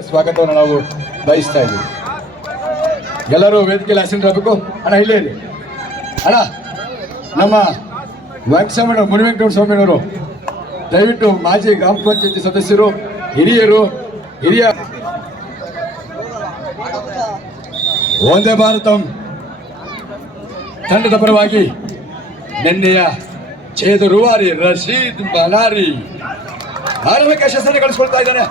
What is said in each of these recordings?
ಸ್ವಾಗತವನ್ನು ನಾವು ಬಯಸ್ತಾ ಇದ್ದೀವಿ. ಎಲ್ಲರೂ ವೇದಿಕೆಯಲ್ಲಿ ಆಸೀನರಾಗಬೇಕು. ಅಣ್ಣ ಇಲ್ಲೇ ಇರಿ ಅಣ್ಣ. ನಮ್ಮ ವೆಂಕಟಸ್ವಾಮಿ ಮುನಿವೆಂಕಟ ಸ್ವಾಮಿಯವರು ದಯವಿಟ್ಟು ಮಾಜಿ ಗ್ರಾಮ ಪಂಚಾಯತಿ ಸದಸ್ಯರು, ಹಿರಿಯ ವಂದೇ ಭಾರತಂ ತಂಡದ ಪರವಾಗಿ ನಿನ್ನೆಯ ಛೇದ ರೂವಾರಿ ರಶೀದ್ ಬನಾರಿ ಆರಂಭಿಕ ಶಸ್ತ್ರ ಗಳಿಸ್ಕೊಳ್ತಾ ಇದ್ದಾನೆ.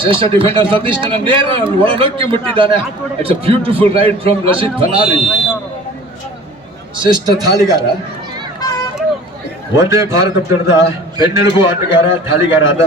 ಶ್ರೇಷ್ಠ ಡಿಫೆಂಡರ್ ಸತೀಶ್ ನೇರ ಒಳನೊಕ್ಕಿ ಮುಟ್ಟಿದ್ದಾನೆ. It's a beautiful raid from Rashid Banari. ಶ್ರೇಷ್ಠ ಥಾಲಿಗಾರ, ಒಂದೇ ಭಾರತ ತಂಡದ ಬೆನ್ನೆಲುಬು ಆಟಗಾರ, ಥಾಲಿಗಾರ ಆದ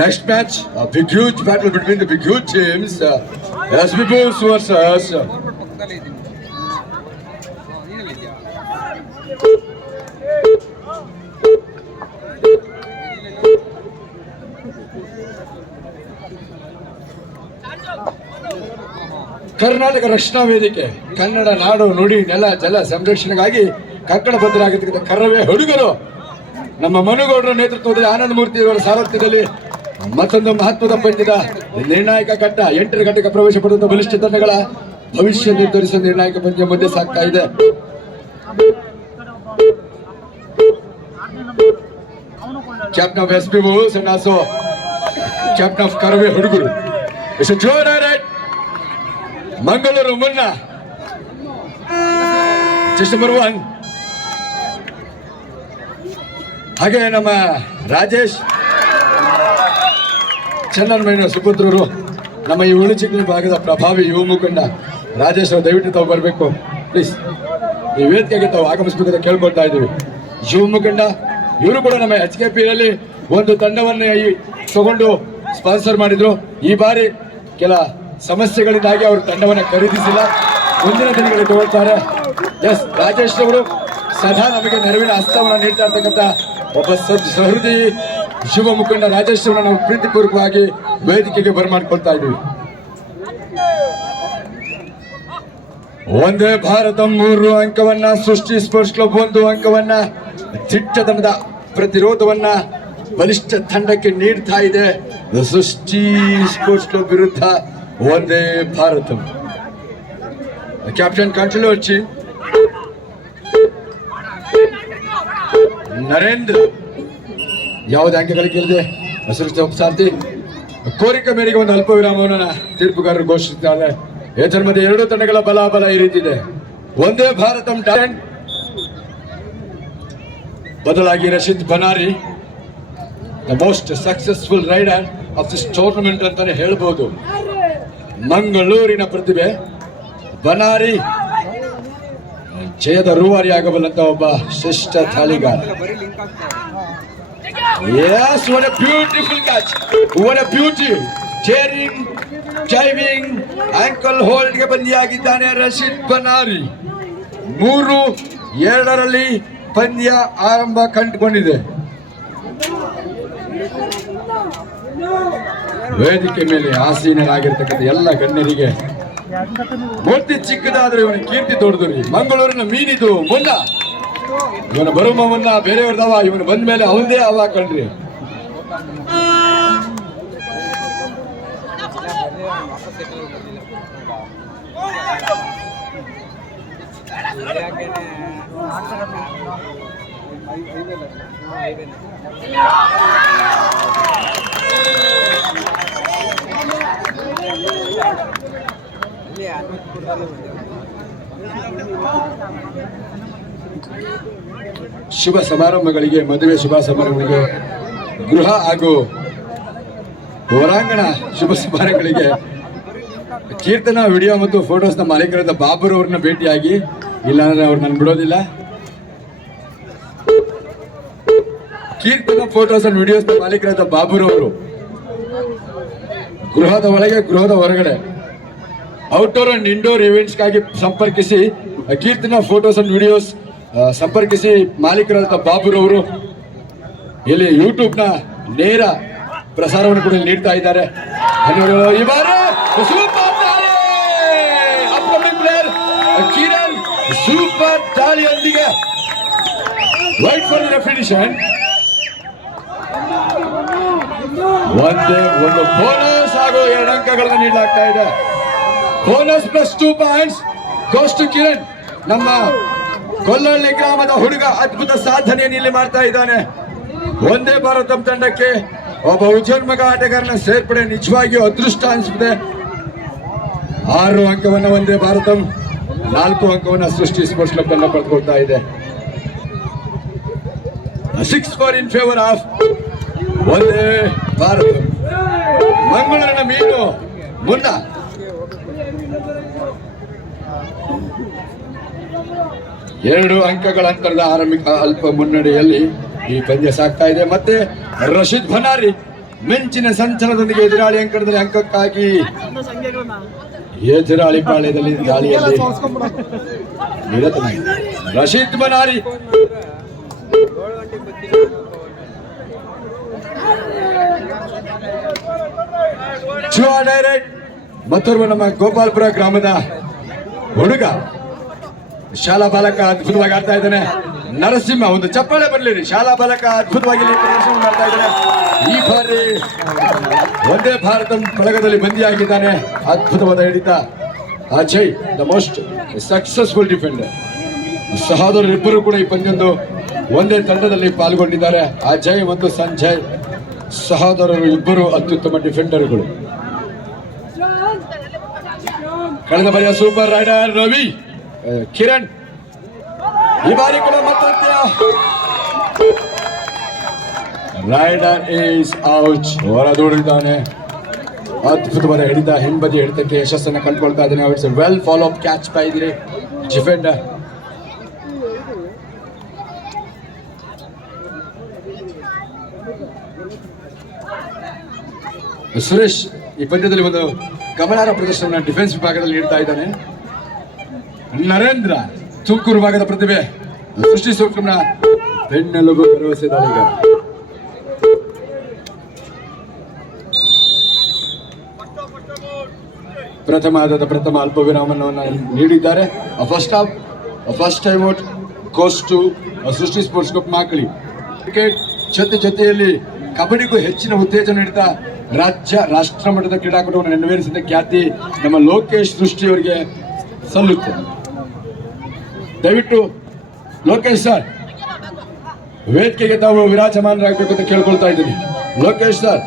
next match, a big huge battle between the big huge teams. SB Bulls versus Karnataka ರಕ್ಷಣಾ ವೇದಿಕೆ ಕನ್ನಡ ನಾಡು ನುಡಿ ನೆಲ ಜಲ ಸಂರಕ್ಷಣೆಗಾಗಿ ಕಂಕಣ ಬದ್ಧರಾಗಿರ್ತಕ್ಕಂಥ ಕರ್ರವೇ ಹುಡುಗರು ನಮ್ಮ ಮನುಗೌಡರ ನೇತೃತ್ವದಲ್ಲಿ ಆನಂದ ಮೂರ್ತಿ ಅವರ ಸಾರಥ್ಯದಲ್ಲಿ ಮತ್ತೊಂದು ಮಹತ್ವದ ಪಂದ್ಯದ ನಿರ್ಣಾಯಕ ಘಟ್ಟ 8ರ ಘಟ್ಟಕ್ಕೆ ಪ್ರವೇಶ ಪಡೆದ ಬಲಿಷ್ಠ ತಂಡಗಳ ಭವಿಷ್ಯ ನಿರ್ಧರಿಸುವ ನಿರ್ಣಾಯಕ ಪಂದ್ಯ ಮುಂದೆ ಸಾಗ್ತಾ ಇದೆ. Captain of SB Bulls and also captain of Karave ಹುಡುಗರು. ಇಟ್ಸ್ ಅ ಜೋರ್ ರೈಟ್. ಮಂಗಳೂರು ಮುನ್ನ ಜಸ್ಟ್ ನಂಬರ್ 1. ಹಾಗೆ ನಮ್ಮ ರಾಜೇಶ್ ಚನ್ನನ್ಮಯ್ಯ ಸುಪುತ್ರರು, ನಮ್ಮ ಈ ಉಳಿಚಿಕ್ಕಿ ಭಾಗದ ಪ್ರಭಾವಿ ಯುವ ಮುಖಂಡ ರಾಜೇಶ್ ಅವರು ದಯವಿಟ್ಟು ತಾವು ಬರಬೇಕು ಪ್ಲೀಸ್. ಈ ವೇದಿಕೆಗೆ ತಾವು ಆಗಮಿಸಬೇಕು ಅಂತ ಕೇಳ್ಕೊಳ್ತಾ ಇದ್ದೀವಿ. ಯುವ ಮುಖಂಡ ಇವರು ಕೂಡ ನಮ್ಮ HKPಯಲ್ಲಿ ಒಂದು ತಂಡವನ್ನು ತಗೊಂಡು ಸ್ಪಾನ್ಸರ್ ಮಾಡಿದ್ರು. ಈ ಬಾರಿ ಕೆಲ ಸಮಸ್ಯೆಗಳಿಂದಾಗಿ ಅವರು ತಂಡವನ್ನು ಖರೀದಿಸಿಲ್ಲ, ಮುಂದಿನ ದಿನಗಳಲ್ಲಿ ತಗೊಳ್ತಾರೆ. ಎಸ್, ರಾಜೇಶ್ ಅವರು ಸದಾ ನಮಗೆ ನೆರವಿನ ಹಸ್ತವನ್ನು ನೀಡ್ತಾ ಇರ್ತಕ್ಕಂಥ ಒಬ್ಬ ಸಹೃದಯಿ ಯುವ ಮುಖಂಡ ರಾಜೇಶ್ ಅವರನ್ನು ನಾವು ಪ್ರೀತಿಪೂರ್ವಕವಾಗಿ ವೇದಿಕೆಗೆ ಬರಮಾಡಿಕೊಳ್ತಾ ಇದ್ದೀವಿ. ಒಂದೇ ಭಾರತ 3 ಅಂಕವನ್ನ, ಸೃಷ್ಟಿ ಸ್ಪೋರ್ಟ್ಸ್ ಕ್ಲಬ್ 1 ಅಂಕವನ್ನ, ದಿಟ್ಟತನದ ಪ್ರತಿರೋಧವನ್ನ ಬಲಿಷ್ಠ ತಂಡಕ್ಕೆ ನೀಡ್ತಾ ಇದೆ. ಸೃಷ್ಟಿ ಸ್ಪೋರ್ಟ್ಸ್ ಕ್ಲಬ್ ವಿರುದ್ಧ ಒಂದೇ ಭಾರತ. ಕ್ಯಾಪ್ಟನ್ ಕಾಂಚಲೋಚಿ ನರೇಂದ್ರ ಯಾವುದೇ ಅಂಕಗಳಿಗೆ ಇಲ್ಲದೆ ಸಾರ್ಥಿ ಕೋರಿಕೆ ಮೇರೆಗೆ ಒಂದು ಅಲ್ಪ ವಿರಾಮವನ್ನು ತೀರ್ಪುಗಾರರು ಘೋಷಿಸಿದ್ದಾರೆ. ಇದರ ಮಧ್ಯೆ 2 ತಂಡಗಳ ಬಲಾಬಲ ಈ ರೀತಿ ಇದೆ. ಒಂದೇ ಭಾರತ ಟ್ಯಾಲೆಂಟ್ ಬದಲಾಗಿ Rashid Banari the most successful raider of this tournament ಅಂತಾನೆ ಹೇಳ್ಬೋದು. ಮಂಗಳೂರಿನ ಪ್ರತಿಭೆ ಬನಾರಿ ಜಯದ ರೂವಾರಿ ಆಗಬಲ್ಲಂತ ಒಬ್ಬ ಶ್ರೇಷ್ಠ ಥಾಲಿಗಾರ. Yes, what a beautiful catch, what a beauty. Cheering, driving, ankle hold ಗೆ ಬಂದಿಯಾಗಿದ್ದಾನೆ ರಶೀದ್ ಬನಾರಿ. 3-2ರಲ್ಲಿ ಪಂದ್ಯ ಆರಂಭ ಕಂಡುಕೊಂಡಿದೆ. ವೇದಿಕೆ ಮೇಲೆ ಆಸೀನರಾಗಿರ್ತಕ್ಕಂಥ ಎಲ್ಲ ಗಣ್ಯರಿಗೆ ಮೂರ್ತಿ ಚಿಕ್ಕದಾದ್ರೆ ಇವನ ಕೀರ್ತಿ ದೊಡ್ಡದ್ರಿ. ಮಂಗಳೂರಿನ ಮೀನಿದು ಮುನ್ನ, ಇವನು ಬರುವ ಮುನ್ನ ಬೇರೆಯವ್ರದವ, ಇವನು ಬಂದ ಮೇಲೆ ಅವಂದೇ ಅವ ಕಣ್ರಿ. ಶುಭ ಸಮಾರಂಭಗಳಿಗೆ, ಮದುವೆ ಶುಭ ಸಮಾರಂಭಗಳಿಗೆ ಗೃಹ ಹಾಗೂ ಹೊರಾಂಗಣ ಶುಭ ಸಮಾರಂಭಗಳಿಗೆ ಕೀರ್ತನ ವಿಡಿಯೋ ಮತ್ತು ಫೋಟೋಸ್ನ ಮಾಲೀಕರಾದ ಬಾಬುರ್ ಅವ್ರನ್ನ ಭೇಟಿಯಾಗಿ, ಇಲ್ಲಾಂದ್ರೆ ಅವ್ರು ನನ್ ಬಿಡೋದಿಲ್ಲ. ಕೀರ್ತನ ಫೋಟೋಸ್ ಅಂಡ್ ವಿಡಿಯೋಸ್ ಮಾಲೀಕರಾದ ಬಾಬುರ್ ಅವರು ಗೃಹದ ಒಳಗೆ ಗೃಹದ ಹೊರಗಡೆ ಔಟ್ಡೋರ್ ಅಂಡ್ ಇಂಡೋರ್ ಇವೆಂಟ್ಸ್ಗಾಗಿ ಸಂಪರ್ಕಿಸಿ. ಕೀರ್ತನ ಫೋಟೋಸ್ ಅಂಡ್ ವಿಡಿಯೋಸ್ ಸಂಪರ್ಕಿಸಿ ಮಾಲೀಕರಾದ ಬಾಬುರ್ ಅವರು ಇಲ್ಲಿ ಯೂಟ್ಯೂಬ್ ನ ನೇರ ಪ್ರಸಾರವನ್ನು ಕೂಡ ನೀಡ್ತಾ ಇದ್ದಾರೆ. ಧನ್ಯವಾದಗಳು. ಈ ಬಾರಿ ಸೂಪರ್ ಪ್ಲೇಯರ್ ಕಿರಣ್ ಸೂಪರ್ ದಾಳಿಯೊಂದಿಗೆ ವೈಟ್ ಫಾರ್ ದ ರೆಫಿನಿಷನ್. ಒಂದು ಬೋನಸ್ ಹಾಗೂ 2 ಅಂಕಗಳನ್ನು ನೀಡಲಾಗ್ತಾ ಇದೆ. Bonus plus 2 points goes to Kiran. ನಮ್ಮ ಕೊಲ್ಲಹಳ್ಳಿ ಗ್ರಾಮದ ಹುಡುಗ ಅದ್ಭುತ ಸಾಧನೆಯನ್ನು ಇಲ್ಲಿ ಮಾಡ್ತಾ ಇದ್ದಾನೆ. ಒಂದೇ ಭಾರತಂ ತಂಡಕ್ಕೆ ಒಬ್ಬ ಉಜ್ವಲ್ ಆಟಗಾರನ ಸೇರ್ಪಡೆ ನಿಜವಾಗಿಯೂ ಅದೃಷ್ಟ ಅನಿಸುತ್ತೆ. 6 ಅಂಕವನ್ನು ಒಂದೇ ಭಾರತಂ, 4 ಅಂಕವನ್ನು ಸೃಷ್ಟಿ ಸ್ಪೋರ್ಟ್ಸ್ ಕ್ಲಬ್ ತಂಡ ಪಡೆದುಕೊಳ್ತಾ ಇದೆ. 6 ಇನ್ ಫೇವರ್ ಆಫ್ ಒಂದೇ ಭಾರತ. ಮಂಗಳೂರಿನ ಮೀನು ಮುನ್ನ 2 ಅಂಕಗಳ ಅಂತರದ ಆರಂಭಿಕ ಅಲ್ಪ ಮುನ್ನಡೆಯಲ್ಲಿ ಈ ಪಂದ್ಯ ಸಾಗ್ತಾ ಇದೆ. ಮತ್ತೆ ರಶೀದ್ ಭನಾರಿ ಮಿಂಚಿನ ಸಂಚಲನದೊಂದಿಗೆ ಎದುರಾಳಿ ಅಂಕಣದಲ್ಲಿ ಅಂಕಕ್ಕಾಗಿ ಎದುರಾಳಿ ಪಾಳ್ಯದಲ್ಲಿ ದಾಳಿಯಲ್ಲಿ ನಿರತನಾಗಿದೆ ರಶೀದ್ ಭನಾರಿ. ಡೈರೆಕ್ಟ್ ಮತ್ತೊಬ್ಬ ನಮ್ಮ ಗೋಪಾಲ್ಪುರ ಗ್ರಾಮದ ಹುಡುಗ ಶಾಲಾ ಬಾಲಕ ಅದ್ಭುತವಾಗಿ ಆಡ್ತಾ ಇದ್ದಾನೆ. ನರಸಿಂಹ, ಒಂದು ಚಪ್ಪಾಳೆ ಬರಲಿ. ಶಾಲಾ ಬಾಲಕ ಅದ್ಭುತವಾಗಿ ಪ್ರದರ್ಶನ ಮಾಡ್ತಾ ಇದ್ದಾನೆ. ಈ ಬಾರಿ ಒಂದೇ ಭಾರತ ಬಳಗದಲ್ಲಿ ಬಂದಿಯಾಗಿದ್ದಾನೆ. ಅದ್ಭುತವಾದ ಹಿಡಿತ. Ajay the most successful defender. ಸಹೋದರರಿಬ್ಬರು ಕೂಡ ಈ ಪಂದ್ಯದ ಒಂದೇ ತಂಡದಲ್ಲಿ ಪಾಲ್ಗೊಂಡಿದ್ದಾರೆ. ಅಜಯ್ ಮತ್ತು ಸಂಜಯ್ ಸಹೋದರರು ಇಬ್ಬರು ಅತ್ಯುತ್ತಮ ಡಿಫೆಂಡರ್ಗಳು. ಕಳೆದ ಬಾರಿಯ ಸೂಪರ್ ರೈಡರ್ ರವಿ ಕಿರಣ್ ಈ ಬಾರಿ ಕೂಡ ಮತ್ತೊಂದು ರೈಡರ್ ಈಸ್ ಔಟ್, ಹೊರದೂಡಿದ್ದಾನೆ. ಅದ್ಭುತವಾದ ಹಿಡಿತ, ಹಿಂಬದಿ ಹಿಡಿತಕ್ಕೆ ಯಶಸ್ಸನ್ನು ಕಂಡುಕೊಳ್ತಾ ಇದ್ದಾನೆ. It's well follow up catch by the defender. Suresh ಈ ಪಂದ್ಯದಲ್ಲಿ ಒಂದು ಗಮನಾರ್ಹ ಪ್ರದರ್ಶನ ಡಿಫೆನ್ಸ್ ವಿಭಾಗದಲ್ಲಿ ನೀಡ್ತಾ ಇದ್ದಾನೆ. ನರೇಂದ್ರ ತುಮಕೂರು ಭಾಗದ ಪ್ರತಿಭೆ ಸೃಷ್ಟಿ ಸೂಕ್ಷ್ಮನ ಬೆನ್ನೆಲುಬು ಭರವಸೆ ದಾಳಿಗಾರ. ಪ್ರಥಮ ಹಂತದ ಪ್ರಥಮ ಅಲ್ಪ ವಿರಾಮವನ್ನು ನೀಡಿದ್ದಾರೆ. First time out goes to Srishti sports club Makali. Cricket ಜೊತೆಯಲ್ಲಿ ಕಬಡ್ಡಿಗೂ ಹೆಚ್ಚಿನ ಉತ್ತೇಜನ ನೀಡುತ್ತಾ ರಾಜ್ಯ ರಾಷ್ಟ್ರ ಮಟ್ಟದ ಕ್ರೀಡಾಕೂಟವನ್ನು ನೆರವೇರಿಸಿದ ಖ್ಯಾತಿ ನಮ್ಮ ಲೋಕೇಶ್ ಸೃಷ್ಟಿ ಅವರಿಗೆ ಸಲ್ಲುತ್ತೆ. ದಯವಿಟ್ಟು ಲೋಕೇಶ್ ಸರ್ ವೇದಿಕೆಗೆ ತಾವು ವಿರಾಜಮಾನರಾಗಬೇಕು ಅಂತ ಕೇಳ್ಕೊಳ್ತಾ ಇದ್ದೀನಿ. ಲೋಕೇಶ್ ಸರ್,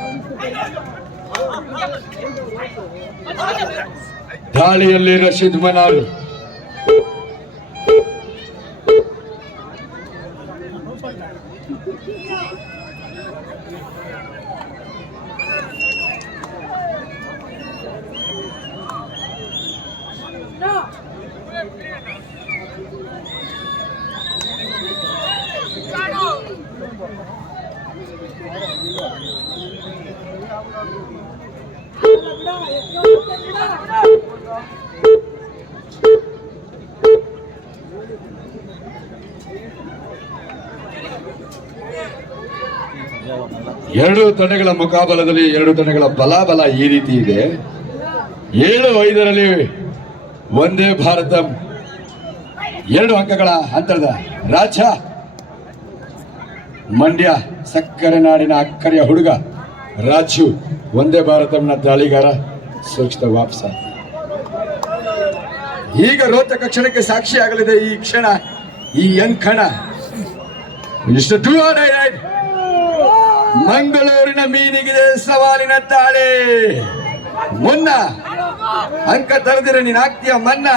ದಾಳಿಯಲ್ಲಿ ರಶೀದ್ ಮನಾಲ್ ಎರಡು ತಂಡಗಳ ಮುಖಾಬಲದಲ್ಲಿ ಎರಡು ತಂಡಗಳ ಬಲಾಬಲ ಈ ರೀತಿ ಇದೆ. 7-5ರಲ್ಲಿ ಒಂದೇ ಭಾರತ 2 ಅಂಕಗಳ ಅಂತರದ ರಾಜ್ಯ ಮಂಡ್ಯ ಸಕ್ಕರೆ ನಾಡಿನ ಅಕ್ಕರೆಯ ಹುಡುಗ ರಾಜು ಒಂದೇ ಭಾರತಂನ ದಾಳಿಗಾರ ಸುರಕ್ಷಿತ ವಾಪಸ. ಈಗ ರೋಚಕ ಕ್ಷಣಕ್ಕೆ ಸಾಕ್ಷಿಯಾಗಲಿದೆ ಈ ಕ್ಷಣ, ಈ ಅಂಕಣ. ಮಂಗಳೂರಿನ ಮೀನಿಗಿದೆ ಸವಾಲಿನ ತಾಳೆ. ಮುನ್ನ ಅಂಕ ತರದಿರ ನೀನ್ ಆಗ್ತೀಯ ಮನ್ನ.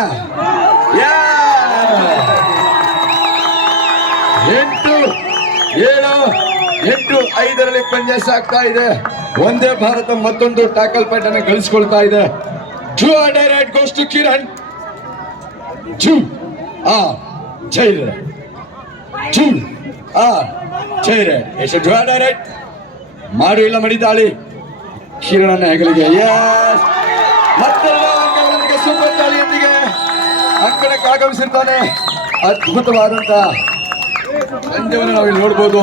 8-7 8-5ರಲ್ಲಿ ಪಂದ್ಯ ಸಾಗ್ತಾ ಇದೆ. ಒಂದೇ ಭಾರತ ಮತ್ತೊಂದು ಟ್ಯಾಕಲ್ ಪಾಯಿಂಟ್ ಅನ್ನು ಗಳಿಸಿಕೊಳ್ತಾ ಇದೆ. Direct goes to Kiran. Direct ಮಾಡು ಇಲ್ಲ ಮಡಿದಾಳಿ ಕಿರಣನ ಹೆಗಲಿಗೆ. ಮತ್ತೆಲ್ಲ ಸೂಪರ್ ದಾಳಿಯೊಂದಿಗೆ ಅಂಕಣಕ್ಕೆ ಆಗಮಿಸಿರ್ತಾನೆ. ಅದ್ಭುತವಾದಂತ ಪಂದ್ಯವನ್ನು ನಾವಿಲ್ಲಿ ನೋಡ್ಬೋದು.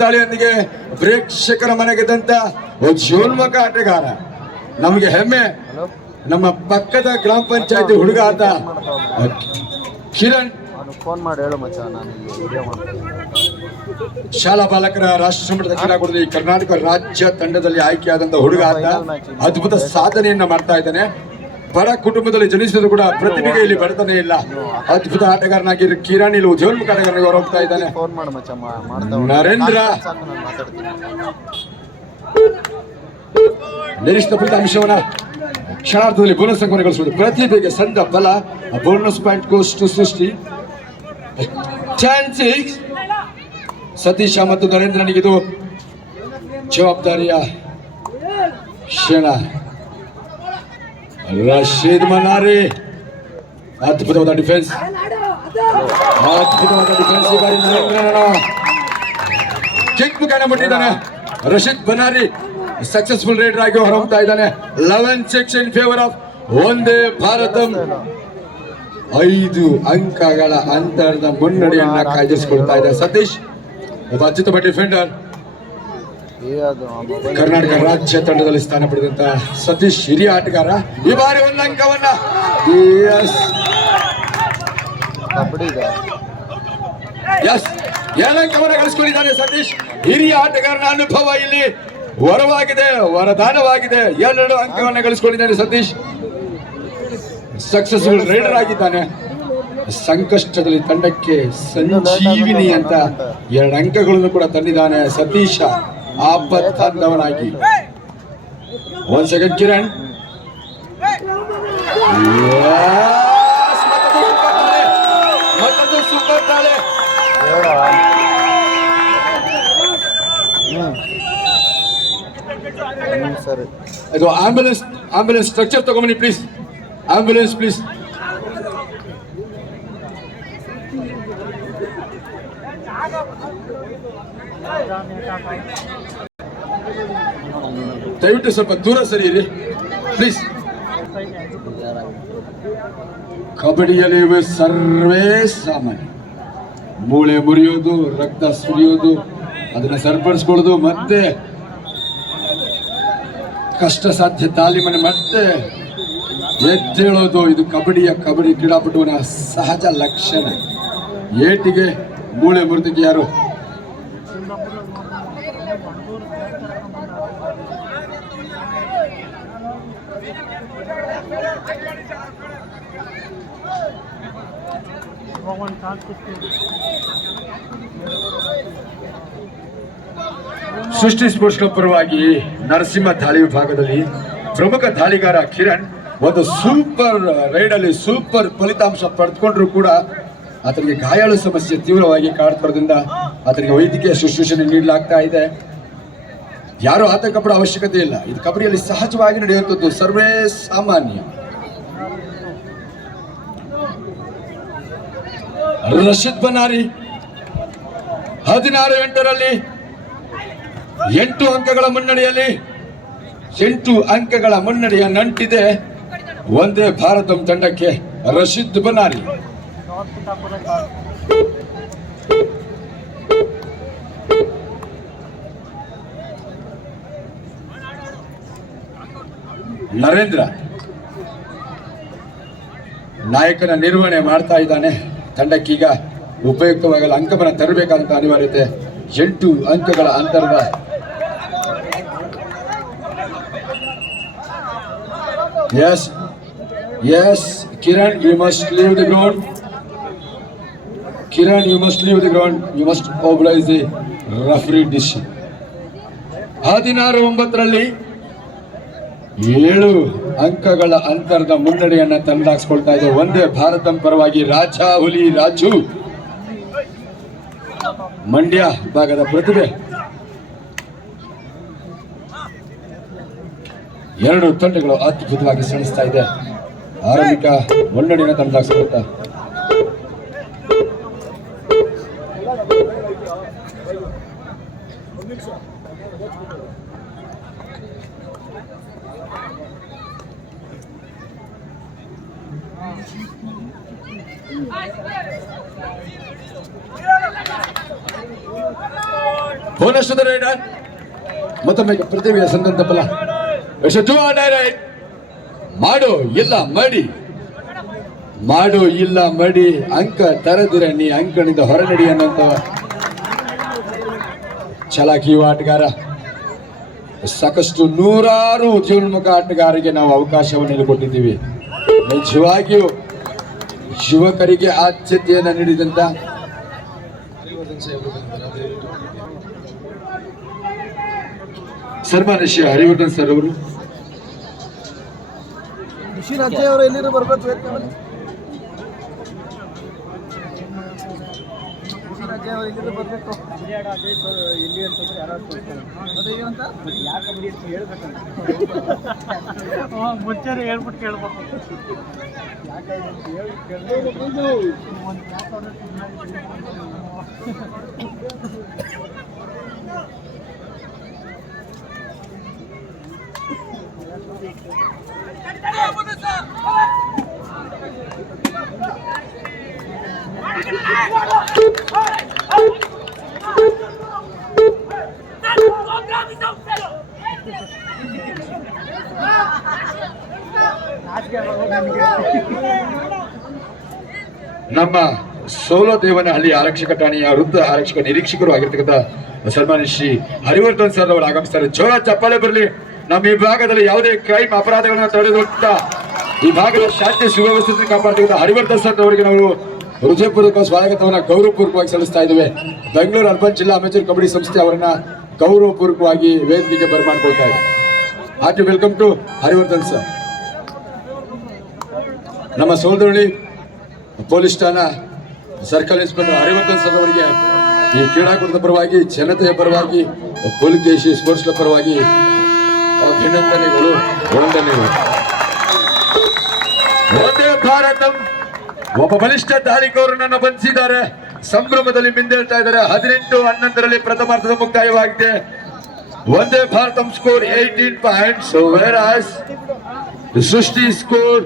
ದಾಳಿಯೊಂದಿಗೆ ಪ್ರೇಕ್ಷಕರ ಮನೆಗೆದ್ದಂತ ಜೋನ್ಮುಖ ಆಟಗಾರ. ನಮಗೆ ಹೆಮ್ಮೆ, ನಮ್ಮ ಪಕ್ಕದ ಗ್ರಾಮ ಪಂಚಾಯತಿ ಹುಡುಗ ಆತ ಕಿರಣ್. ಫೋನ್ ಮಾಡಿ ಹೇಳು ಮಚ್ಚ, ನಾನು ವಿಡಿಯೋ ಮಾಡ್ತೀನಿ. ಶಾಲಾ ಬಾಲಕರ ರಾಷ್ಟ್ರ ಮಟ್ಟದ ಕ್ರೀಡಾಕೂಟದಲ್ಲಿ ಕರ್ನಾಟಕ ರಾಜ್ಯ ತಂಡದಲ್ಲಿ ಆಯ್ಕೆಯಾದಂತ ಹುಡುಗ ಆತ ಅದ್ಭುತ ಸಾಧನೆಯನ್ನ ಮಾಡ್ತಾ ಇದ್ದಾನೆ. ಬಡ ಕುಟುಂಬದಲ್ಲಿ ಜನಿಸಿದ್ರು ಕೂಡ ಪ್ರತಿಭೆಗೆ ಇಲ್ಲಿ ಬಡತನೇ ಇಲ್ಲ. ಅದ್ಭುತ ಆಟಗಾರನಾಗಿ ಕಿರಣ್ ಇಲ್ಲಿ ಉದ್ಯೋನ್ಮುಖ ಆಟಗಾರನಾಗಿ ಹೊರಹೋಗ್ತಾ ಇದ್ದಾನೆ. ಫೋನ್ ಮಾಡು ಮಚ್ಚ, ನರೇಂದ್ರ ನಿರೀಕ್ಷಿತ ಫಲಿತಾಂಶವನ್ನ ಕ್ಷಣಾರ್ಧದಲ್ಲಿ ಬೋನಸ್ ಅಂಕವನ್ನು ಗಳಿಸುವುದು. ಪ್ರತಿಭೆಗೆ ಸಂದ ಬಲ. ಬೋನಸ್ ಪಾಯಿಂಟ್ ಗೋಸ್ ಟು ಸೃಷ್ಟಿ. ಸತೀಶ ಮತ್ತು ನರೇಂದ್ರನಿಗಿದು ಜವಾಬ್ದಾರಿಯ ಕ್ಷಣ. ರಶೀದ್ ಮನಾರಿ ಅದ್ಭುತವಾದ ಡಿಫೆನ್ಸ್, ಅದ್ಭುತವಾದ ಡಿಫೆನ್ಸ್. ಈ ಬಾರಿ ನರೇಂದ್ರನ ಕಿಕ್ ಮುಖಾನ ಮುಟ್ಟಿದ್ದಾನೆ. ರಶೀದ್ ಬನಾರಿ ಸಕ್ಸಸ್ಫುಲ್ ರೈಡರ್ ಆಗಿ ಹೊರಹೊಮ್ತಾ ಇದ್ದಾನೆ. 11-6 ಇನ್ ಫೇವರ್ ಆಫ್ ಒಂದೇ ಭಾರತ. 5 ಅಂಕಗಳ ಅಂತರದ ಮುನ್ನಡೆಯನ್ನ ಕಾಯ್ದಿರಿಸಿಕೊಳ್ತಾ ಇದೆ ಸತೀಶ್, ಒಬ್ಬ ಅತ್ಯುತ್ತಮ ಡಿಫೆಂಡರ್. ಕರ್ನಾಟಕ ರಾಜ್ಯ ತಂಡದಲ್ಲಿ ಸ್ಥಾನ ಪಡೆದಂತ ಸತೀಶ್ ಹಿರಿಯ ಆಟಗಾರ. ಈ ಬಾರಿ 1 ಅಂಕವನ್ನ 7 ಅಂಕವನ್ನ ಗಳಿಸಿಕೊಂಡಿದ್ದಾನೆ ಸತೀಶ್. ಹಿರಿಯ ಆಟಗಾರನ ಅನುಭವ ಇಲ್ಲಿ ವರವಾಗಿದೆ, ವರದಾನವಾಗಿದೆ. 2 ಅಂಕವನ್ನ ಗಳಿಸಿಕೊಂಡಿದ್ದಾನೆ ಸತೀಶ್. ಸಕ್ಸಸ್ಫುಲ್ ರೈಡರ್ ಆಗಿದ್ದಾನೆ. ಸಂಕಷ್ಟದಲ್ಲಿ ತಂಡಕ್ಕೆ ಸಂಜೀವಿನಿ ಅಂತ 2 ಅಂಕಗಳನ್ನು ಕೂಡ ತಂದಿದ್ದಾನೆ ಸತೀಶ ಆಪತ್ತಾಂದವನಾಗಿ. 1 ಸೆಕೆಂಡ್ ಕಿರಣ್. ಮತ್ತೊಂದು ಸೂಪರ್ ದಾಳಿ. ಇದು ಆಂಬ್ಯುಲೆನ್ಸ್ ಸ್ಟ್ರಕ್ಚರ್ ತಗೊಂಬನ್ನಿ ಪ್ಲೀಸ್. Ambulance please. ದಯವಿಟ್ಟು ಸ್ವಲ್ಪ ದೂರ ಸರಿಯಿರಿ ಪ್ಲೀಸ್. ಕಬಡ್ಡಿಯಲ್ಲಿ ಇವೆ ಸರ್ವೇ ಸಾಮಾನ್ಯ. ಮೂಳೆ ಮುರಿಯೋದು, ರಕ್ತ ಸುರಿಯೋದು, ಅದನ್ನ ಸರಿಪಡಿಸ್ಕೊಳ್ಳೋದು, ಮತ್ತೆ ಕಷ್ಟ ಸಾಧ್ಯ ತಾಲೀಮನ್ನು ಮತ್ತೆ ಎದ್ದೇಳೋದು, ಇದು ಕಬಡ್ಡಿ ಕ್ರೀಡಾಪಟುವಿನ ಸಹಜ ಲಕ್ಷಣ. ಏಟಿಗೆ ಮೂಳೆ ಮುರಿದಿಗೆ ಯಾರು ಸೃಷ್ಟಿ ಸ್ಪೋರ್ಟ್ಸ್ ಕ್ಲಬ್ ಪರವಾಗಿ ನರಸಿಂಹ ದಾಳಿ ವಿಭಾಗದಲ್ಲಿ ಪ್ರಮುಖ ದಾಳಿಗಾರ ಕಿರಣ್ ಒಂದು ಸೂಪರ್ ರೈಡ್ ಅಲ್ಲಿ ಸೂಪರ್ ಫಲಿತಾಂಶ ಪಡೆದುಕೊಂಡ್ರು ಕೂಡ ಆತನಿಗೆ ಗಾಯಾಳು ಸಮಸ್ಯೆ ತೀವ್ರವಾಗಿ ಕಾಡ್ತಿರೋದ್ರಿಂದ ಆತನಿಗೆ ವೈದ್ಯಕೀಯ ಶುಶ್ರೂಷಣೆ ನೀಡಲಾಗ್ತಾ ಇದೆ. ಯಾರು ಆತಂಕ ಪಡೋ ಅವಶ್ಯಕತೆ ಇಲ್ಲ. ಇದು ಕಬಡ್ಡಿಯಲ್ಲಿ ಸಹಜವಾಗಿ ನಡೆಯುವಂಥದ್ದು, ಸರ್ವೇ ಸಾಮಾನ್ಯ. ರಶೀದ್ ಬನಾರಿ 16-8ರಲ್ಲಿ 8 ಅಂಕಗಳ ಮುನ್ನಡೆಯಲ್ಲಿ 8 ಅಂಕಗಳ ಮುನ್ನಡೆಯ ನಂಟಿದೆ ಒಂದೇ ಭಾರತ ತಂಡಕ್ಕೆ. ರಶೀದ್ ಬನಾರಿ ನರೇಂದ್ರ ನಾಯಕನ ನಿರ್ವಹಣೆ ಮಾಡ್ತಾ ಇದ್ದಾನೆ. ತಂಡಕ್ಕೀಗ ಉಪಯುಕ್ತವಾಗಲು ಅಂಕವನ್ನು ತರಬೇಕಾದಂತ ಅನಿವಾರ್ಯತೆ. 8 ಅಂಕಗಳ ಅಂತರದ Yes, Kiran, you must leave the ground. Kiran, you must leave the ground. You must oblige the referee decision. 16-9ರಲ್ಲಿ 7 ಅಂಕಗಳ ಅಂತರದ ಮುನ್ನಡೆಯನ್ನ ತಂದಾಕ್ಸ್ಕೊಳ್ತಾ ಇದೆ ಒಂದೇ ಭಾರತಂ ಪರವಾಗಿ ರಾಜ ಹುಲಿ ರಾಜು ಮಂಡ್ಯ ಭಾಗದ ಪ್ರತಿಭೆ. ಎರಡು ತಂಡಗಳು ಅದ್ಭುತವಾಗಿ ಸೆಣಸ್ತಾ ಇದೆ. ಆರಂಭಿಕ ಮುನ್ನಡೆಯನ್ನು ತಂದಾಕ್ಸ್ಕೊಳ್ತಾ ಬೋನಸ್ ರೈಡರ್ ಮತ್ತೊಮ್ಮೆ ಪ್ರತಿಭೆಯ ಸಂದಂತ ಫಲ. ಮಾಡು ಇಲ್ಲ ಮಡಿ, ಮಾಡು ಇಲ್ಲ ಮಡಿ, ಅಂಕ ತರದಿರ ನೀ ಅಂಕಣಿಂದ ಹೊರನಡಿ ಅನ್ನುವಂತ ಛಲಾಕಿ ಆಟಗಾರ. ಸಾಕಷ್ಟು ನೂರಾರು ಉದ್ಯೋನ್ಮುಖ ಆಟಗಾರರಿಗೆ ನಾವು ಅವಕಾಶವನ್ನು ಕೊಟ್ಟಿದ್ದೀವಿ. ನಿಜವಾಗಿಯೂ ಯುವಕರಿಗೆ ಆದ್ಯತೆಯನ್ನು ನೀಡಿದಂತ ಸನ್ಮಾನ್ಯ ಶ್ರೀ ಹರಿವರ್ಧನ್ ಸರ್ ಅವರು ಅವರು ಎಲ್ಲಿರು ಬರ್ಬೇಕು ಬರಬೇಕು ಎಲ್ಲಿ ಅಂತಂದ್ರೆ ಯಾರು ಹೇಳ್ಬೇಕಂತ ಮುಂಚೆನೇ ಹೇಳ್ಬಿಟ್ಟು ಕೇಳ್ಬೇಕು. ನಮ್ಮ ಸೋಲದೇವನಹಳ್ಳಿ ಆರಕ್ಷಕ ಠಾಣೆಯ ವೃತ್ತ ಆರಕ್ಷಕ ನಿರೀಕ್ಷಕರು ಆಗಿರ್ತಕ್ಕಂಥ ಸನ್ಮಾನ್ಯ ಶ್ರೀ ಹರಿವರ್ಧನ್ ಸರ್ ಅವರು ಆಗಮಿಸ್ತಾರೆ. ಜೋರ ಚಪ್ಪಾಳೆ ಬರಲಿ. ನಮ್ಮ ಈ ಭಾಗದಲ್ಲಿ ಯಾವುದೇ ಕ್ರೈಮ್ ಅಪರಾಧಗಳನ್ನ ತಡೆದುಕೊಂಡ ಈ ಭಾಗದ ಶಾಂತಿ ಸುವ್ಯವಸ್ಥೆ ಕಾಪಾಡ್ತಕ್ಕಂಥ ಹರಿವರ್ಧನ್ ಸರ್ ಅವರಿಗೆ ನಾವು ಹೃದಯಪೂರ್ವಕ ಸ್ವಾಗತವನ್ನ ಗೌರವಪೂರ್ವಕವಾಗಿ ಸಲ್ಲಿಸ್ತಾ ಇದ್ದೇವೆ. ಬೆಂಗಳೂರು ಅರ್ಬನ್ ಜಿಲ್ಲಾ ಅಮೆಚೂರ್ ಕಬಡ್ಡಿ ಸಂಸ್ಥೆ ಅವರನ್ನ ಗೌರವಪೂರ್ವಕವಾಗಿ ವೇದಿಕೆಗೆ ಬರಮಾಡ್ಕೊಳ್ತಾ ಇದೆ. Hearty welcome to Harivardhan sir. ನಮ್ಮ ಸೋದರಳ್ಳಿ ಪೊಲೀಸ್ ಠಾಣಾ ಸರ್ಕಲ್ ಇನ್ಸ್ಪೆಕ್ಟರ್ ಹರಿವರ್ಧನ್ ಸರ್ ಅವರಿಗೆ ಈ ಕ್ರೀಡಾಕೂಟದ ಪರವಾಗಿ, ಜನತೆಯ ಪರವಾಗಿ, ಪುಲಿಕೇಶಿ ಸ್ಪೋರ್ಟ್ಸ್ ಕ್ಲಬ್ ಪರವಾಗಿ ಅಭಿನಂದನೆಗಳು, ವಂದನೆಗಳು. ಒಂದೇ ಭಾರತಂ ಒಬ್ಬ ಬಲಿಷ್ಠ ದಾಳಿಕೋರನನ್ನು ಬಂಧಿಸಿದ್ದಾರೆ. ಸಂಭ್ರಮದಲ್ಲಿ ಮಿಂದೇಳ್ತಾ ಇದ್ದಾರೆ. 18-11ರಲ್ಲಿ ಪ್ರಥಮಾರ್ಧದ ಮುಕ್ತಾಯವಾಗಿದೆ. ಒಂದೇ ಭಾರತಂ ಸ್ಕೋರ್ 18 ಪಾಯಿಂಟ್ಸ್, ವೇರಾಸ್ ಸೃಷ್ಟಿ ಸ್ಕೋರ್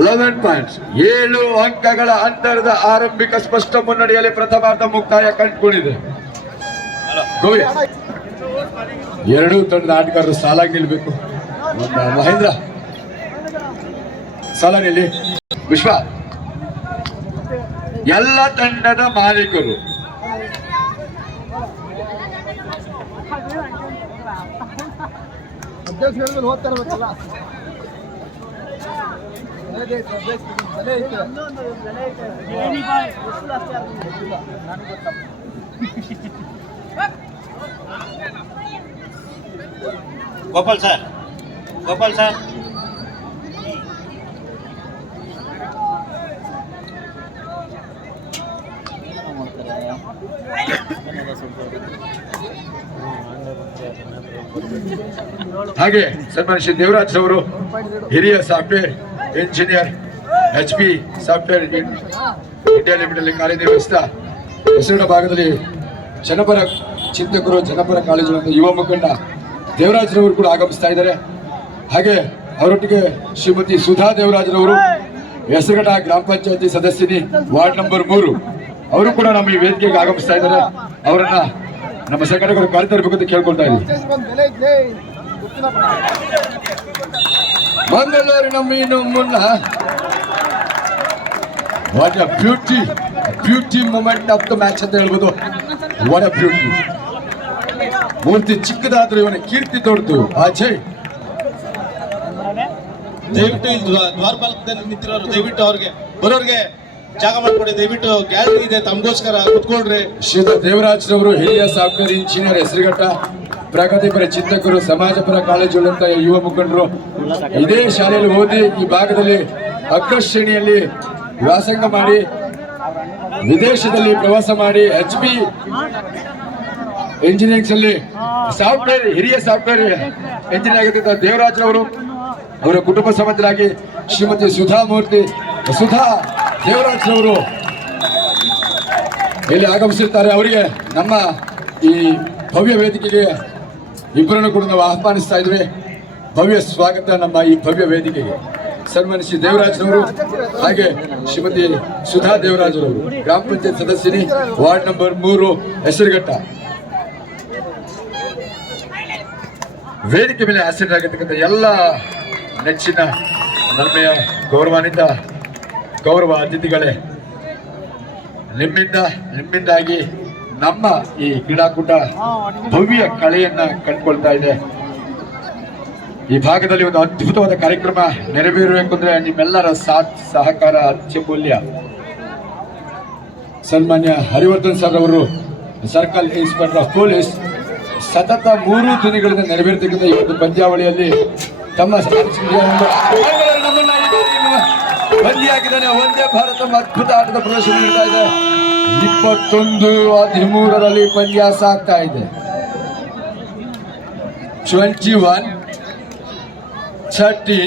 11 ಪಾಯಿಂಟ್ಸ್. 7 ಅಂಕಗಳ ಅಂತರದ ಆರಂಭಿಕ ಸ್ಪಷ್ಟ ಮುನ್ನಡೆಯಲ್ಲಿ ಪ್ರಥಮಾರ್ಧ ಮುಕ್ತಾಯ ಕಂಡುಕೊಂಡಿದೆ. ಎರಡೂ ತಂಡದ ಆಟಗಾರರು ಸಾಲಾಗಿ ನಿಲ್ಬೇಕು. ಮಹೇಂದ್ರ ಸಾಲ ನಿಲ್ಲಿ. ವಿಶ್ವ ಎಲ್ಲ ತಂಡದ ಮಾಲೀಕರು ಗೋಪಾಲ್ ಸರ್, ಗೋಪಾಲ್ ಸರ್, ಹಾಗೆ ಸನ್ಮಾನ್ಯ ಶ್ರೀ ದೇವರಾಜ್ ಅವರು ಹಿರಿಯ software engineer HP software India limited ಕಾರ್ಯನಿರ್ವಹಿಸಿದ ಹೆಸರಿನ ಭಾಗದಲ್ಲಿ ಜನಪರ ಚಿಂತಕರು, ಜನಪರ ಕಾಲೇಜು ಯುವ ಮುಖಂಡ ದೇವರಾಜ್ರವರು ಕೂಡ ಆಗಮಿಸ್ತಾ ಇದ್ದಾರೆ. ಹಾಗೆ ಅವರೊಟ್ಟಿಗೆ ಶ್ರೀಮತಿ ಸುಧಾ ದೇವರಾಜ್ರವರು ಹೆಸರುಘಟ್ಟ ಗ್ರಾಮ ಪಂಚಾಯತಿ ಸದಸ್ಯನಿ ವಾರ್ಡ್ ನಂಬರ್ 3 ಅವರು ಕೂಡ ನಮ್ಮ ಈ ವೇದಿಕೆಗೆ ಆಗಮಿಸ್ತಾ ಇದ್ದಾರೆ. ಅವರನ್ನ ನಮ್ಮ ಸಂಘಟಕರು ಕರೆತರಬೇಕು ಅಂತ ಕೇಳ್ಕೊಳ್ತಾ ಇದ್ದೀವಿ. ಮಂಗಳೂರಿನ ಮೀನು ಮುನ್ನ what a beauty moment of the match ಅಂತ ಹೇಳ್ಬೋದು. What a beauty. ಮೂರ್ತಿ ಚಿಕ್ಕದಾದ್ರೂ ಇವನ ಕೀರ್ತಿ ತೋಡ್ತು. ಅಜಯ್ ದಯವಿಟ್ಟು ಇಲ್ಲಿ ದ್ವಾರಪಾಲಕದಲ್ಲಿ ನಿಂತಿರೋರು ದಯವಿಟ್ಟು ಅವ್ರಿಗೆ ಬರೋರಿಗೆ ಜಾಗ ಮಾಡ್ಕೊಡಿ. ದಯವಿಟ್ಟು ಗ್ಯಾಲರಿ ಇದೆ, ತಮಗೋಸ್ಕರ ಕುತ್ಕೊಳ್ರಿ. ಶ್ರೀ ದೇವರಾಜ್ ರವರು ಹಿರಿಯ ಸಾಫ್ಟ್ವೇರ್ ಇಂಜಿನಿಯರ್ ಹೆಸರುಘಟ್ಟ ಪ್ರಗತಿಪರ ಚಿಂತಕರು, ಸಮಾಜಪರ ಕಾಳಜಿಯುಳ್ಳಂತ ಯುವ ಮುಖಂಡರು ಇದೇ ಶಾಲೆಯಲ್ಲಿ ಓದಿ ಈ ಭಾಗದಲ್ಲಿ ಅಗ್ರಶ್ರೇಣಿಯಲ್ಲಿ ವ್ಯಾಸಂಗ ಮಾಡಿ ವಿದೇಶದಲ್ಲಿ ಪ್ರವಾಸ ಮಾಡಿ HP ಇಂಜಿನಿಯರಿಂಗ್ಸ್ ಅಲ್ಲಿ ಹಿರಿಯ ಸಾಫ್ಟ್ವೇರ್ ಇಂಜಿನಿಯರ್ ಆಗಿದ್ದ ದೇವರಾಜ್ ಅವರು, ಅವರ ಕುಟುಂಬ ಸಮೇತರಾಗಿ ಶ್ರೀಮತಿ ಸುಧಾ ದೇವರಾಜ್ ಅವರು ಇಲ್ಲಿ ಆಗಮಿಸಿರ್ತಾರೆ. ಅವರಿಗೆ ನಮ್ಮ ಈ ಭವ್ಯ ವೇದಿಕೆಗೆ ಇಬ್ಬರನ್ನು ಕೂಡ ನಾವು ಆಹ್ವಾನಿಸ್ತಾ ಇದ್ವಿ. ಭವ್ಯ ಸ್ವಾಗತ ನಮ್ಮ ಈ ಭವ್ಯ ವೇದಿಕೆಗೆ. ಸನ್ಮಾನ್ಯ ಶ್ರೀ ದೇವರಾಜ್ ಅವರು ಹಾಗೆ ಶ್ರೀಮತಿ ಸುಧಾ ದೇವರಾಜ್ ಅವರು, ಗ್ರಾಮ ಪಂಚಾಯತ್ ಸದಸ್ಯನಿ, ವಾರ್ಡ್ ನಂಬರ್ 3 ಹೆಸರುಘಟ್ಟ. ವೇದಿಕೆ ಮೇಲೆ ಆಸೀನರಾಗಿರ್ತಕ್ಕಂಥ ಎಲ್ಲ ನೆಚ್ಚಿನ ನಲ್ಮೆಯ ಗೌರವ ಅತಿಥಿಗಳೇ, ನಿಮ್ಮಿಂದಾಗಿ ನಮ್ಮ ಈ ಕ್ರೀಡಾಕೂಟ ಭವ್ಯ ಕಳೆಯನ್ನ ಕಂಡುಕೊಳ್ತಾ ಇದೆ. ಈ ಭಾಗದಲ್ಲಿ ಒಂದು ಅದ್ಭುತವಾದ ಕಾರ್ಯಕ್ರಮ ನೆರವೇರಬೇಕು ಅಂದ್ರೆ ನಿಮ್ಮೆಲ್ಲರ ಸಾಥ್ ಸಹಕಾರ ಅತ್ಯಮೂಲ್ಯ. ಸನ್ಮಾನ್ಯ ಹರಿವರ್ಧನ್ ಸರ್ ಅವರು, ಸರ್ಕಲ್ ಇನ್ಸ್ಪೆಕ್ಟರ್ ಆಫ್ ಪೊಲೀಸ್, ಸತತ 3 ದಿನಗಳಿಂದ ನೆರವೇರ್ತಕ್ಕಂಥ ಈ ಒಂದು ಪಂದ್ಯಾವಳಿಯಲ್ಲಿ ತಮ್ಮ ಬಂದಿಯಾಗಿದ್ದಾನೆ. ಒಂದೇ ಭಾರತ ಅದ್ಭುತ ಆಟದ ಪ್ರದರ್ಶನ ನೀಡ್ತಾ ಇದೆ. 21-13 ಪಂದ್ಯ ಸಾಗ್ತಾ ಇದೆ. 21-13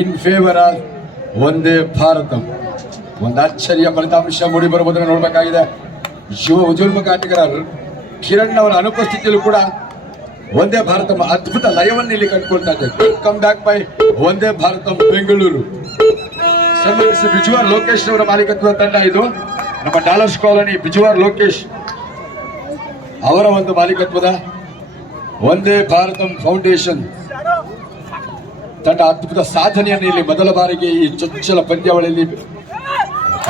ಇನ್ ಫೇವರ್ ಆಫ್ ಒಂದೇ ಭಾರತ. ಒಂದು ಅಚ್ಚರಿಯ ಫಲಿತಾಂಶ ಮೂಡಿ ಬರುವುದನ್ನು ನೋಡಬೇಕಾಗಿದೆ. ಯುವ ಉಜ್ವಲಮುಖ ಆಟಗಾರ ಕಿರಣ್ ಅವರ ಅನುಪಸ್ಥಿತಿಯಲ್ಲೂ ಕೂಡ ಒಂದೇ ಭಾರತ ಅದ್ಭುತ ಲಯವನ್ನು ಇಲ್ಲಿ ಕಂಡುಕೊಳ್ತಾ ಇದೆ. ಕಮ್ ಬ್ಯಾಕ್ ಬೈ ಒಂದೇ ಭಾರತ ಬೆಂಗಳೂರು. ಸಂಬಂಧಿಸಿ ಬಿಜುವಾರ್ ಲೋಕೇಶ್ ಅವರ ಮಾಲೀಕತ್ವದ ತಂಡ ಇದು. ನಮ್ಮ ಡಾಲರ್ಸ್ ಕಾಲೋನಿ ಬಿಜುವಾರ್ ಲೋಕೇಶ್ ಅವರ ಒಂದು ಮಾಲೀಕತ್ವದ ಒಂದೇ ಭಾರತ ಫೌಂಡೇಶನ್ ತಂಡ ಅದ್ಭುತ ಸಾಧನೆಯನ್ನು ಇಲ್ಲಿ ಮೊದಲ ಬಾರಿಗೆ ಈ ಚೊಚ್ಚಲ ಪಂದ್ಯಾವಳಿಯಲ್ಲಿ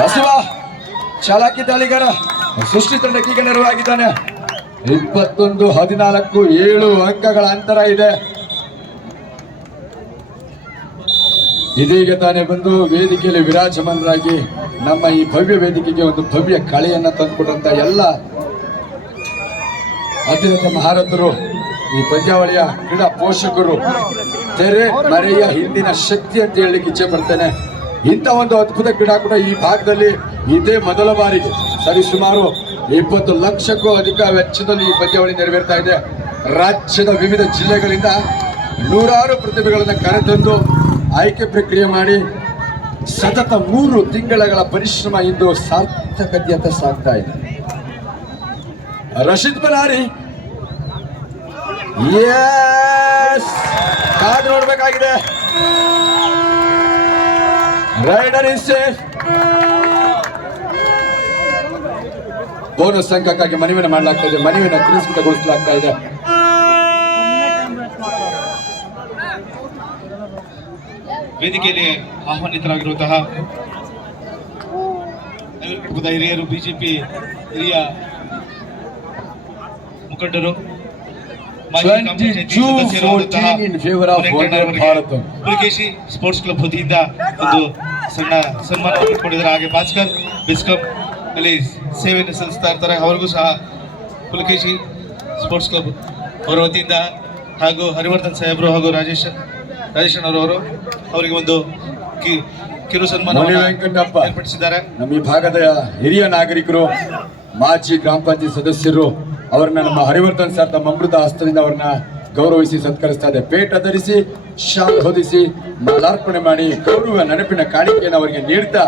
ಹಸಿವ ಚಾಲಾಕಿ ದಾಳಿಗಾರ ಸೃಷ್ಟಿ ತಂಡಕ್ಕೀಗ ನೆರವಾಗಿದ್ದಾನೆ. 21-14 7 ಅಂಕಗಳ ಅಂತರ ಇದೆ. ಇದೀಗ ತಾನೇ ಬಂದು ವೇದಿಕೆಯಲ್ಲಿ ವಿರಾಜಮಾನರಾಗಿ ನಮ್ಮ ಈ ಭವ್ಯ ವೇದಿಕೆಗೆ ಒಂದು ಭವ್ಯ ಕಳೆಯನ್ನ ತಂದುಕೊಟ್ಟಂತ ಎಲ್ಲ ಅತ್ಯಂತ ಮಹಾರಥರು, ಈ ಪಂದ್ಯಾವಳಿಯ ಕ್ರೀಡಾ ಪೋಷಕರು, ತೆರೆ ಮರೆಯ ಹಿಂದಿನ ಶಕ್ತಿ ಅಂತ ಹೇಳಲಿಕ್ಕೆ ಇಚ್ಛೆ ಪಡ್ತೇನೆ. ಇಂಥ ಒಂದು ಅದ್ಭುತ ಕ್ರೀಡಾಕೂಟ ಈ ಭಾಗದಲ್ಲಿ ಇದೇ ಮೊದಲ ಬಾರಿಗೆ ಸರಿಸುಮಾರು 20 ಲಕ್ಷಕ್ಕೂ ಅಧಿಕ ವೆಚ್ಚದಲ್ಲಿ ಈ ಪಂದ್ಯಾವಳಿ ನೆರವೇರ್ತಾ ಇದೆ. ರಾಜ್ಯದ ವಿವಿಧ ಜಿಲ್ಲೆಗಳಿಂದ ನೂರಾರು ಪ್ರತಿಭೆಗಳನ್ನು ಕರೆತಂದು ಆಯ್ಕೆ ಪ್ರಕ್ರಿಯೆ ಮಾಡಿ ಸತತ 3 ತಿಂಗಳ ಪರಿಶ್ರಮ ಇಂದು ಸಾರ್ಥಕತೆಯತ್ತ ಸಾಗ್ತಾ ಇದೆ. ರಶೀದ್ ಬನಾರಿ ಕಾದು ನೋಡ್ಬೇಕಾಗಿದೆ. Raider is safe. ಬೋನಸ್ ಅಂಕಕ್ಕಾಗಿ ಮನವಿಯನ್ನು ಮಾಡಲಾಗ್ತಾ ಇದೆ. ಮನವಿಯನ್ನು ತಿರಸ್ಕೃತಗೊಳಿಸಲಾಗ್ತಾ ಇದೆ. ವೇದಿಕೆಯಲ್ಲಿ ಆಹ್ವಾನಿತರಾಗಿರುವಂತಹ ಹಿರಿಯರು, ಬಿಜೆಪಿ ಹಿರಿಯ ಮುಖಂಡರು, ಪುಲಕೇಶಿ ಸ್ಪೋರ್ಟ್ಸ್ ಕ್ಲಬ್ ವತಿಯಿಂದ ಒಂದು ಸಣ್ಣ ಸನ್ಮಾನ ಪಡೆದುಕೊಂಡಿದ್ದಾರೆ. ಹಾಗೆ ಭಾಸ್ಕರ್ ಬಿಸ್ಕಂ ಅಲ್ಲಿ ಸೇವೆಯನ್ನು ಸಲ್ಲಿಸ್ತಾ ಇರ್ತಾರೆ. ಅವರಿಗೂ ಸಹ ಪುಲಕೇಶಿ ಸ್ಪೋರ್ಟ್ಸ್ ಕ್ಲಬ್ ಅವರ ವತಿಯಿಂದ ಹಾಗೂ ಹರಿವರ್ಧನ್ ಸಾಹೇಬರು ಹಾಗೂ ರಾಜೇಶನ್ ಅವರು ಅವರಿಗೆ ಒಂದು ಕಿರು ಸನ್ಮಾನ ಏರ್ಪಡಿಸಿದ್ದಾರೆ. ನಮ್ಮ ಈ ಭಾಗದ ಹಿರಿಯ ನಾಗರಿಕರು, ಮಾಜಿ ಗ್ರಾಮ ಪಂಚಾಯತ್ ಸದಸ್ಯರು ಅವರನ್ನ ನಮ್ಮ ಹರಿವರ್ಧನ್ ಸರ್ ತಮ್ಮ ಅಮೃತ ಹಸ್ತದಿಂದ ಅವರನ್ನ ಗೌರವಿಸಿ ಸತ್ಕರಿಸ್ತಾ ಇದೆ. ಪೇಟ ಧರಿಸಿ ಶಾಲ್ ಹೊದಿಸಿ ಮಾಲಾರ್ಪಣೆ ಮಾಡಿ ಗೌರವ ನೆನಪಿನ ಕಾಣಿಕೆಯನ್ನು ಅವರಿಗೆ ನೀಡ್ತಾ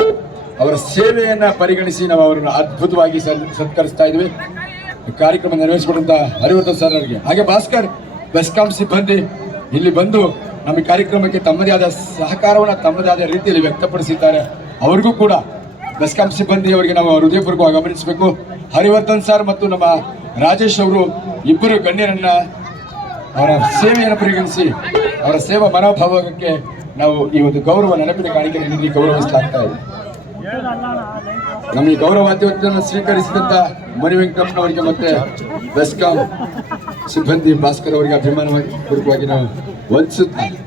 ಅವರ ಸೇವೆಯನ್ನ ಪರಿಗಣಿಸಿ ನಾವು ಅವರನ್ನು ಅದ್ಭುತವಾಗಿ ಸತ್ಕರಿಸ್ತಾ ಇದ್ವಿ. ಕಾರ್ಯಕ್ರಮ ನೆರವೇರಿಸಿಕೊಟ್ಟಂತ ಹರಿವರ್ಧನ್ ಸರ್ ಅವರಿಗೆ, ಹಾಗೆ ಭಾಸ್ಕರ್ ಬೆಸ್ಕಾಂ ಸಿಬ್ಬಂದಿ ಇಲ್ಲಿ ಬಂದು ನಮ್ಮ ಈ ಕಾರ್ಯಕ್ರಮಕ್ಕೆ ತಮ್ಮದೇ ಆದ ಸಹಕಾರವನ್ನು ತಮ್ಮದೇ ಆದ ರೀತಿಯಲ್ಲಿ ವ್ಯಕ್ತಪಡಿಸಿದ್ದಾರೆ. ಅವರಿಗೂ ಕೂಡ ಬೆಸ್ಕಾಂ ಸಿಬ್ಬಂದಿ ಅವರಿಗೆ ನಾವು ಹೃದಯಪೂರ್ವಕವಾಗಿ ಗಮನಿಸಬೇಕು. ಹರಿವರ್ಧನ್ ಸರ್ ಮತ್ತು ನಮ್ಮ ರಾಜೇಶ್ ಅವರು ಇಬ್ಬರು ಗಣ್ಯರನ್ನ ಅವರ ಸೇವೆಯನ್ನು ಪರಿಗಣಿಸಿ ಅವರ ಸೇವಾ ಮನೋಭಾವಕ್ಕೆ ನಾವು ಈ ಒಂದು ಗೌರವ ನೆನಪಿನ ಕಾಣಿಕೆಯನ್ನು ನೀಡಿ ಗೌರವಿಸಲಾಗ್ತಾ ಇದೆ. ನಮ್ಮ ಈ ಗೌರವಾದ್ಯವನ್ನು ಸ್ವೀಕರಿಸಿದಂತ ಮಣಿ ವೆಂಕಟಪ್ಪನವರಿಗೆ ಮತ್ತೆ ಬೆಸ್ಕಾಂ ಸಿಬ್ಬಂದಿ ಭಾಸ್ಕರ್ ಅವರಿಗೆ ಅಭಿಮಾನವಾಗಿ ಪೂರ್ವಕವಾಗಿ ನಾವು ವಂದಿಸುತ್ತೇವೆ.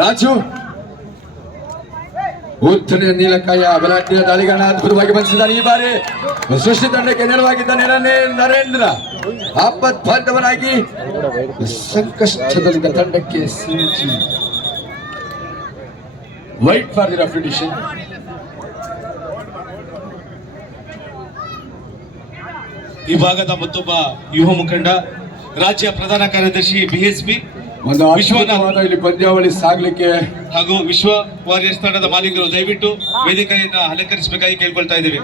ರಾಜು ಉತ್ತನೆಯ ನೀಲಕಾಯ ಬಲಾಢ್ಯ ದಾಳಿಗಳನ್ನ ಅದ್ಭುತವಾಗಿ ಬಂಧಿಸಿದ್ದಾರೆ. ಈ ಬಾರಿ ಸೃಷ್ಟಿ ತಂಡಕ್ಕೆ ನೆರವಾಗಿದ್ದ ನರೇಂದ್ರ ಆಪತ್ ಬಾಂಧವನಾಗಿ ಸಂಕಷ್ಟದಲ್ಲಿದ್ದ ತಂಡಕ್ಕೆ ಸಿಂಚಿ ವೈಟ್ ಫಾರ್ ದಿ ರೆಫ್ರಿಡಿಷನ್. ಈ ಭಾಗದ ಮತ್ತೊಬ್ಬ ಯುವ ಮುಖಂಡ ರಾಜ್ಯ ಪ್ರಧಾನ ಕಾರ್ಯದರ್ಶಿ ಬಿಎಸ್ಪಿ ಒಂದು ಅದ್ಭುತವಾದ ಇಲ್ಲಿ ಪಂದ್ಯಾವಳಿ ಸಾಗ್ಲಿಕ್ಕೆ ಹಾಗೂ ವಿಶ್ವ ವಾರಿಯರ್ಸ್ ತಂಡದ ಮಾಲೀಕರು ದಯವಿಟ್ಟು ವೇದಿಕೆಯನ್ನ ಅಲಂಕರಿಸಬೇಕಾಗಿ ಕೇಳ್ಕೊಳ್ತಾ ಇದ್ದೇವೆ.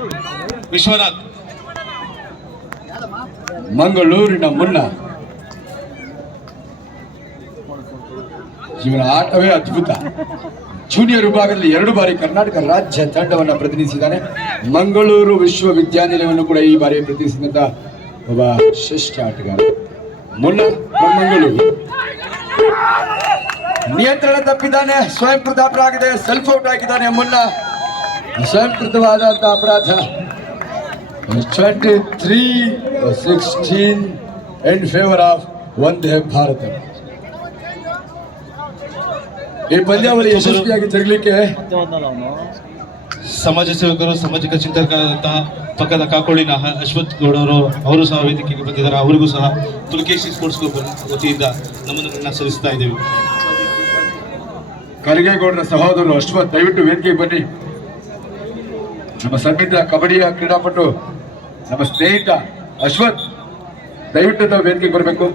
ವಿಶ್ವನಾಥ್ ಮಂಗಳೂರಿನ ಮುನ್ನ ಇವನ ಆಟವೇ ಅದ್ಭುತ. ಜೂನಿಯರ್ ವಿಭಾಗದಲ್ಲಿ 2 ಬಾರಿ ಕರ್ನಾಟಕ ರಾಜ್ಯ ತಂಡವನ್ನು ಪ್ರತಿನಿಧಿಸಿದ್ದಾನೆ. ಮಂಗಳೂರು ವಿಶ್ವವಿದ್ಯಾನಿಲಯವನ್ನು ಕೂಡ ಈ ಬಾರಿ ಪ್ರತಿನಿಧಿಸಿದಂತ ಒಬ್ಬ ಶ್ರೇಷ್ಠ ಆಟಗಾರ ಮುನ್ನ ಮಂಗಳೂರು. ನಿಯಂತ್ರಣ ತಪ್ಪಿದ್ದಾನೆ, ಸ್ವಯಂಕೃತ ಅಪರಾಧ ಆಗಿದೆ, ಸೆಲ್ಫ್ ಔಟ್ ಆಗಿದ್ದಾನೆ ಮುನ್ನ. ಸ್ವಯಂಕೃತವಾದಂತಹ ಅಪರಾಧ. 23-16 in favor of Vande Bharat. ಈ ಪಂದ್ಯಾವಳಿ ಯಶಸ್ವಿಯಾಗಿ ಜರುಗಲಿಕ್ಕೆ ಸಮಾಜ ಸೇವಕರು, ಸಾಮಾಜಿಕ ಚಿಂತಕರಾದಂತಹ ಪಕ್ಕದ ಕಾಕೋಳಿನ ಅಶ್ವಥ್ ಗೌಡ ಅವರು ಸಹ ವೇದಿಕೆಗೆ ಬಂದಿದ್ದಾರೆ. ಅವರಿಗೂ ಸಹ ಪುಲಕೇಶಿ ಸ್ಪೋರ್ಟ್ಸ್ ಕ್ಲಬ್ ವತಿಯಿಂದ ನಮ್ಮನ್ನು ಸಲ್ಲಿಸ್ತಾ ಇದ್ದೇವೆ. ಕರಿಗೇಗೌಡರ ಸಹೋದರರು ಅಶ್ವಥ್ ದಯವಿಟ್ಟು ವೇದಿಕೆಗೆ ಬನ್ನಿ. ನಮ್ಮ ಸನ್ನಿಧ ಕಬಡ್ಡಿಯ ಕ್ರೀಡಾಪಟು ನಮ್ಮ ಸ್ನೇಹಿತ ಅಶ್ವಥ್ ದಯವಿಟ್ಟು ನಾವು ವೇದಿಕೆಗೆ ಬರಬೇಕು.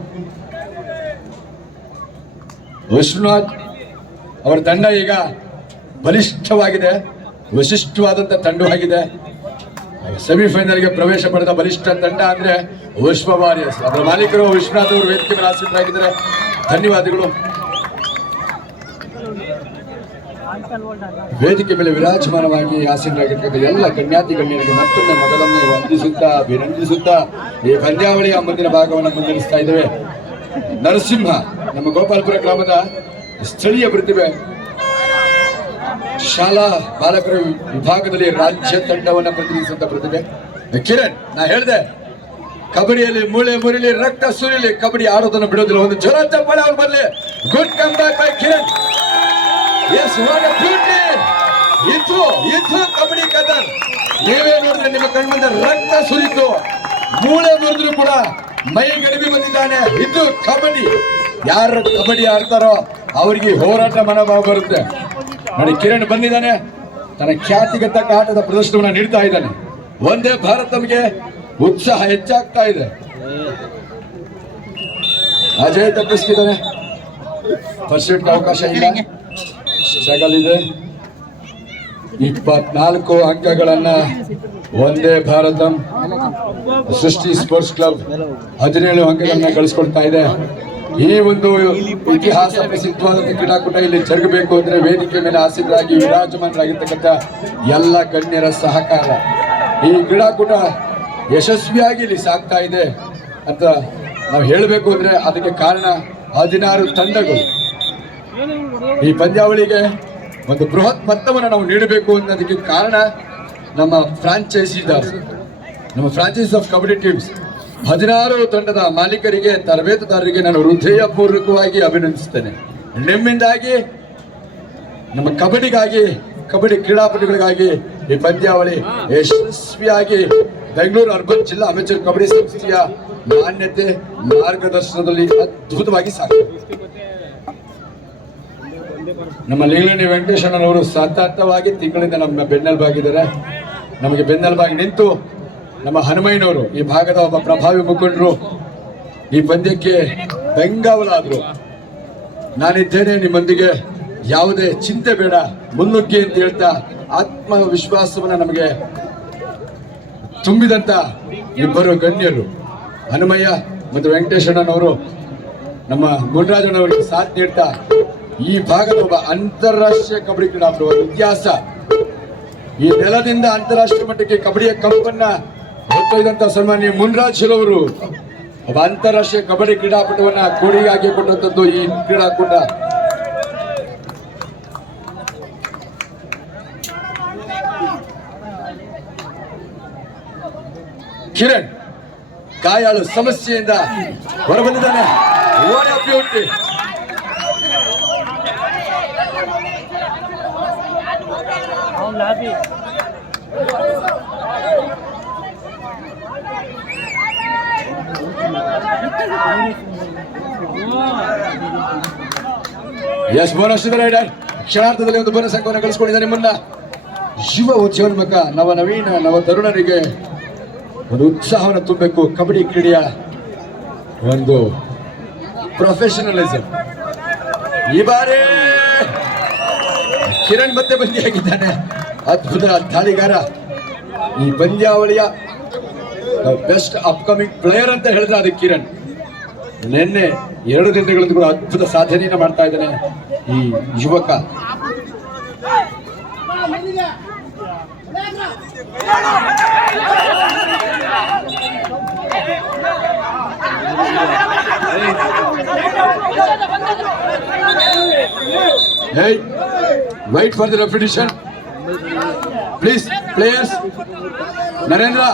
ವಿಶ್ವನಾಥ್ ಅವರ ತಂಡ ಈಗ ಬಲಿಷ್ಠವಾಗಿದೆ, ವಿಶಿಷ್ಟವಾದಂಥ ತಂಡವಾಗಿದೆ. ಸೆಮಿಫೈನಲ್ಗೆ ಪ್ರವೇಶ ಪಡೆದ ಬಲಿಷ್ಠ ತಂಡ ಅಂದ್ರೆ ವಿಶ್ವ ವಾರಿಯರ್ಸ್. ಅದರ ಮಾಲೀಕರು ವಿಶ್ವನಾಥ್ ಅವರು ವೇದಿಕೆ ಮೇಲೆ ಆಸೀನರಾಗಿದ್ದಾರೆ. ಧನ್ಯವಾದಗಳು. ವೇದಿಕೆ ಮೇಲೆ ವಿರಾಜಮಾನವಾಗಿ ಆಸೀನರಾಗಿರ್ತಕ್ಕಂಥ ಎಲ್ಲ ಗಣ್ಯಾತಿ ಗಣ್ಯರಿಗೆ ಮತ್ತೊಮ್ಮೆ ಮಗದೊಮ್ಮೆ ವಂದಿಸುತ್ತಾ ಅಭಿನಂದಿಸುತ್ತಾ ಈ ಪಂದ್ಯಾವಳಿಯ ಮುಂದಿನ ಭಾಗವನ್ನು ಮುಂದುವರಿಸ್ತಾ ಇದ್ದೇವೆ. ನರಸಿಂಹ ನಮ್ಮ ಗೋಪಾಲಪುರ ಗ್ರಾಮದ ಸ್ಥಳೀಯ ಪ್ರತಿಭೆ, ಶಾಲಾ ಬಾಲಕರ ವಿಭಾಗದಲ್ಲಿ ರಾಜ್ಯ ತಂಡವನ್ನು ಪ್ರತಿನಿಧಿಸಿದ ಪ್ರತಿಭೆ ಕಿರಣ್. ನಾ ಹೇಳಿದೆ ಕಬಡ್ಡಿಯಲ್ಲಿ ಮೂಳೆ ಮುರಿಲಿ, ರಕ್ತ ಸುರಿಲಿ, ಕಬಡ್ಡಿ ಆಡೋದನ್ನು ಬಿಡೋದಿಲ್ಲ. ಒಂದು ಜ್ವರ ಚಪ್ಪಾಳೆ ಅವ್ರು ಬರಲಿ. Good come back by Kiran. Yes, what a beauty. ಇದು ಕಬಡ್ಡಿ ಕದರ್. ನೀವೇ ನೋಡಿದ್ರೆ ನಿಮ್ಮ ಕಣ್ಮುಂದೆ ರಕ್ತ ಸುರಿತು, ಮೂಳೆ ಮುರಿದ್ರು ಕೂಡ ಮೈ ಗಡಿಬಿ ಬಂದಿದ್ದಾನೆ. ಇದು ಕಬಡ್ಡಿ. ಯಾರು ಕಬಡ್ಡಿ ಆಡ್ತಾರೋ ಅವರಿಗೆ ಹೋರಾಟ ಮನೋಭಾವ ಬರುತ್ತೆ. ನೋಡಿ, ಕಿರಣ್ ಬಂದಿದ್ದಾನೆ, ತನ್ನ ಖ್ಯಾತಿಗೆ ತಕ್ಕ ಆಟದ ಪ್ರದರ್ಶನವನ್ನು ನೀಡ್ತಾ ಇದ್ದಾನೆ. ಒಂದೇ ಭಾರತ ನಮಗೆ ಉತ್ಸಾಹ ಹೆಚ್ಚಾಗ್ತಾ ಇದೆ. ಅಜಯ್ ತಪ್ಪಿಸ್ತಿದ್ದಾನೆ, ಫಸ್ಟ್ ಅವಕಾಶ ಇಲ್ಲ, ಸ್ಟ್ರಗಲ್ ಇದೆ. 24 ಅಂಕಗಳನ್ನ ಒಂದೇ ಭಾರತ ಸೃಷ್ಟಿ ಸ್ಪೋರ್ಟ್ಸ್ ಕ್ಲಬ್ 17 ಅಂಕಗಳನ್ನ ಗಳಿಸ್ಕೊಳ್ತಾ ಇದೆ. ಈ ಒಂದು ಇತಿಹಾಸ ಪ್ರಸಿದ್ಧವಾದ ಕ್ರೀಡಾಕೂಟ ಇಲ್ಲಿ ಜರುಗಬೇಕು ಅಂದ್ರೆ ವೇದಿಕೆ ಮೇಲೆ ಆಸೀನರಾಗಿ ವಿರಾಜಮಾನರಾಗಿರ್ತಕ್ಕಂಥ ಎಲ್ಲ ಗಣ್ಯರ ಸಹಕಾರ. ಈ ಕ್ರೀಡಾಕೂಟ ಯಶಸ್ವಿಯಾಗಿ ಇಲ್ಲಿ ಸಾಗ್ತಾ ಇದೆ ಅಂತ ನಾವು ಹೇಳಬೇಕು ಅಂದ್ರೆ ಅದಕ್ಕೆ ಕಾರಣ 16 ತಂಡಗಳು. ಈ ಪಂದ್ಯಾವಳಿಗೆ ಒಂದು ಬೃಹತ್ ಮೊತ್ತವನ್ನು ನಾವು ನೀಡಬೇಕು ಅನ್ನೋದಕ್ಕೆ ಕಾರಣ ನಮ್ಮ ಫ್ರಾಂಚೈಸಿದಾರ್, ನಮ್ಮ ಫ್ರಾಂಚೈಸ್ ಆಫ್ ಕಬಡ್ಡಿ ಟೀಮ್ಸ್ 16 ತಂಡದ ಮಾಲೀಕರಿಗೆ, ತರಬೇತುದಾರರಿಗೆ ನಾನು ಹೃದಯಪೂರ್ವಕವಾಗಿ ಅಭಿನಂದಿಸುತ್ತೇನೆ. ನಿಮ್ಮಿಂದಾಗಿ ನಮ್ಮ ಕಬಡ್ಡಿಗಾಗಿ, ಕಬಡ್ಡಿ ಕ್ರೀಡಾಪಟುಗಳಿಗಾಗಿ ಈ ಪಂದ್ಯಾವಳಿ ಯಶಸ್ವಿಯಾಗಿ ಬೆಂಗಳೂರು ಅರ್ಬನ್ ಜಿಲ್ಲಾ ಅಮೆಚೂರ್ ಕಬಡ್ಡಿ ಸಂಸ್ಥೆಯ ಮಾನ್ಯತೆ ಮಾರ್ಗದರ್ಶನದಲ್ಲಿ ಅದ್ಭುತವಾಗಿ ಸಾಗಿದೆ. ನಮ್ಮ ಲಿಂಗಲಣಿ ವೆಂಕಟೇಶಣ್ಣನವರು ಸತತವಾಗಿ ತಿಂಗಳಿಂದ ನಮ್ಮ ಬೆನ್ನೆಲುಬಾಗಿದ್ದಾರೆ. ನಮಗೆ ಬೆನ್ನೆಲುಬಾಗಿ ನಿಂತು ನಮ್ಮ ಹನುಮಯ್ಯನವರು ಈ ಭಾಗದ ಒಬ್ಬ ಪ್ರಭಾವಿ ಮುಖಂಡರು ಈ ಪಂದ್ಯಕ್ಕೆ ಬೆಂಗಾವಲಾದರು. ನಾನಿದ್ದೇನೆ ನಿಮ್ಮೊಂದಿಗೆ, ಯಾವುದೇ ಚಿಂತೆ ಬೇಡ, ಮುನ್ನುಗ್ಗಿ ಅಂತ ಹೇಳ್ತಾ ಆತ್ಮವಿಶ್ವಾಸವನ್ನು ನಮಗೆ ತುಂಬಿದಂತ ಇಬ್ಬರು ಗಣ್ಯರು ಹನುಮಯ್ಯ ಮತ್ತು ವೆಂಕಟೇಶಣ್ಣನವರು ನಮ್ಮ ಗುಂಡರಾಜಣ್ಣವರಿಗೆ ಸಾಥ್ ನೀಡ್ತಾ ಈ ಭಾಗದ ಒಬ್ಬ ಅಂತಾರಾಷ್ಟ್ರೀಯ ಕಬಡ್ಡಿ ಕ್ರೀಡಾಪಟು, ಇತಿಹಾಸ, ಈ ನೆಲದಿಂದ ಅಂತಾರಾಷ್ಟ್ರೀಯ ಮಟ್ಟಕ್ಕೆ ಕಬಡ್ಡಿಯ ಕಂಪನ್ನ ಹೊತ್ತೊಯ್ದಂತ ಸನ್ಮಾನ್ಯ ಮುನ್ರಾಜ್ರವರು ಒಬ್ಬ ಅಂತಾರಾಷ್ಟ್ರೀಯ ಕಬಡ್ಡಿ ಕ್ರೀಡಾಪಟುವನ್ನ ಕೊಡುಗೆಯಾಗಿ ಕೊಟ್ಟಂತದ್ದು ಈ ಕ್ರೀಡಾಕೂಟ. ಕಿರಣ್ ಗಾಯಾಳು ಸಮಸ್ಯೆಯಿಂದ ಹೊರಬಂದಿದ್ದಾನೆ. What a beauty. Yes bonus raider ಕ್ಷಣಾರ್ಥದಲ್ಲಿ ಒಂದು ಬೋನಸ್ ಅಂಕವನ್ನು ಗಳಿಸಿಕೊಂಡಿದ್ದಾನೆ ಮುನ್ನ. ಯುವ ಉದ್ಯೋನ್ಮುಖ ನವ ನವೀನ ನವ ತರುಣರಿಗೆ ಒಂದು ಉತ್ಸಾಹವನ್ನು ತುಂಬಬೇಕು. ಕಬಡ್ಡಿ ಕ್ರೀಡೆಯ ಒಂದು ಪ್ರೊಫೆಷನಲಿಸಂ. ಈ ಬಾರಿ ಕಿರಣ್ ಮತ್ತೆ ಬಂದಿಯಾಗಿದ್ದಾನೆ. ಅದ್ಭುತ ದಾಳಿಗಾರ. ಈ ಪಂದ್ಯಾವಳಿಯ ಬೆಸ್ಟ್ ಅಪ್ಕಮಿಂಗ್ ಪ್ಲೇಯರ್ ಅಂತ ಹೇಳಿದ್ರೆ ಅದು ಕಿರಣ್. ನಿನ್ನೆ 2 ದಿನಗಳಿಂದ ಕೂಡ ಅದ್ಭುತ ಸಾಧನೆಯನ್ನು ಮಾಡ್ತಾ ಇದ್ದಾನೆ ಈ ಯುವಕ. Hey, wait for the repetition. Please, players. Narendra.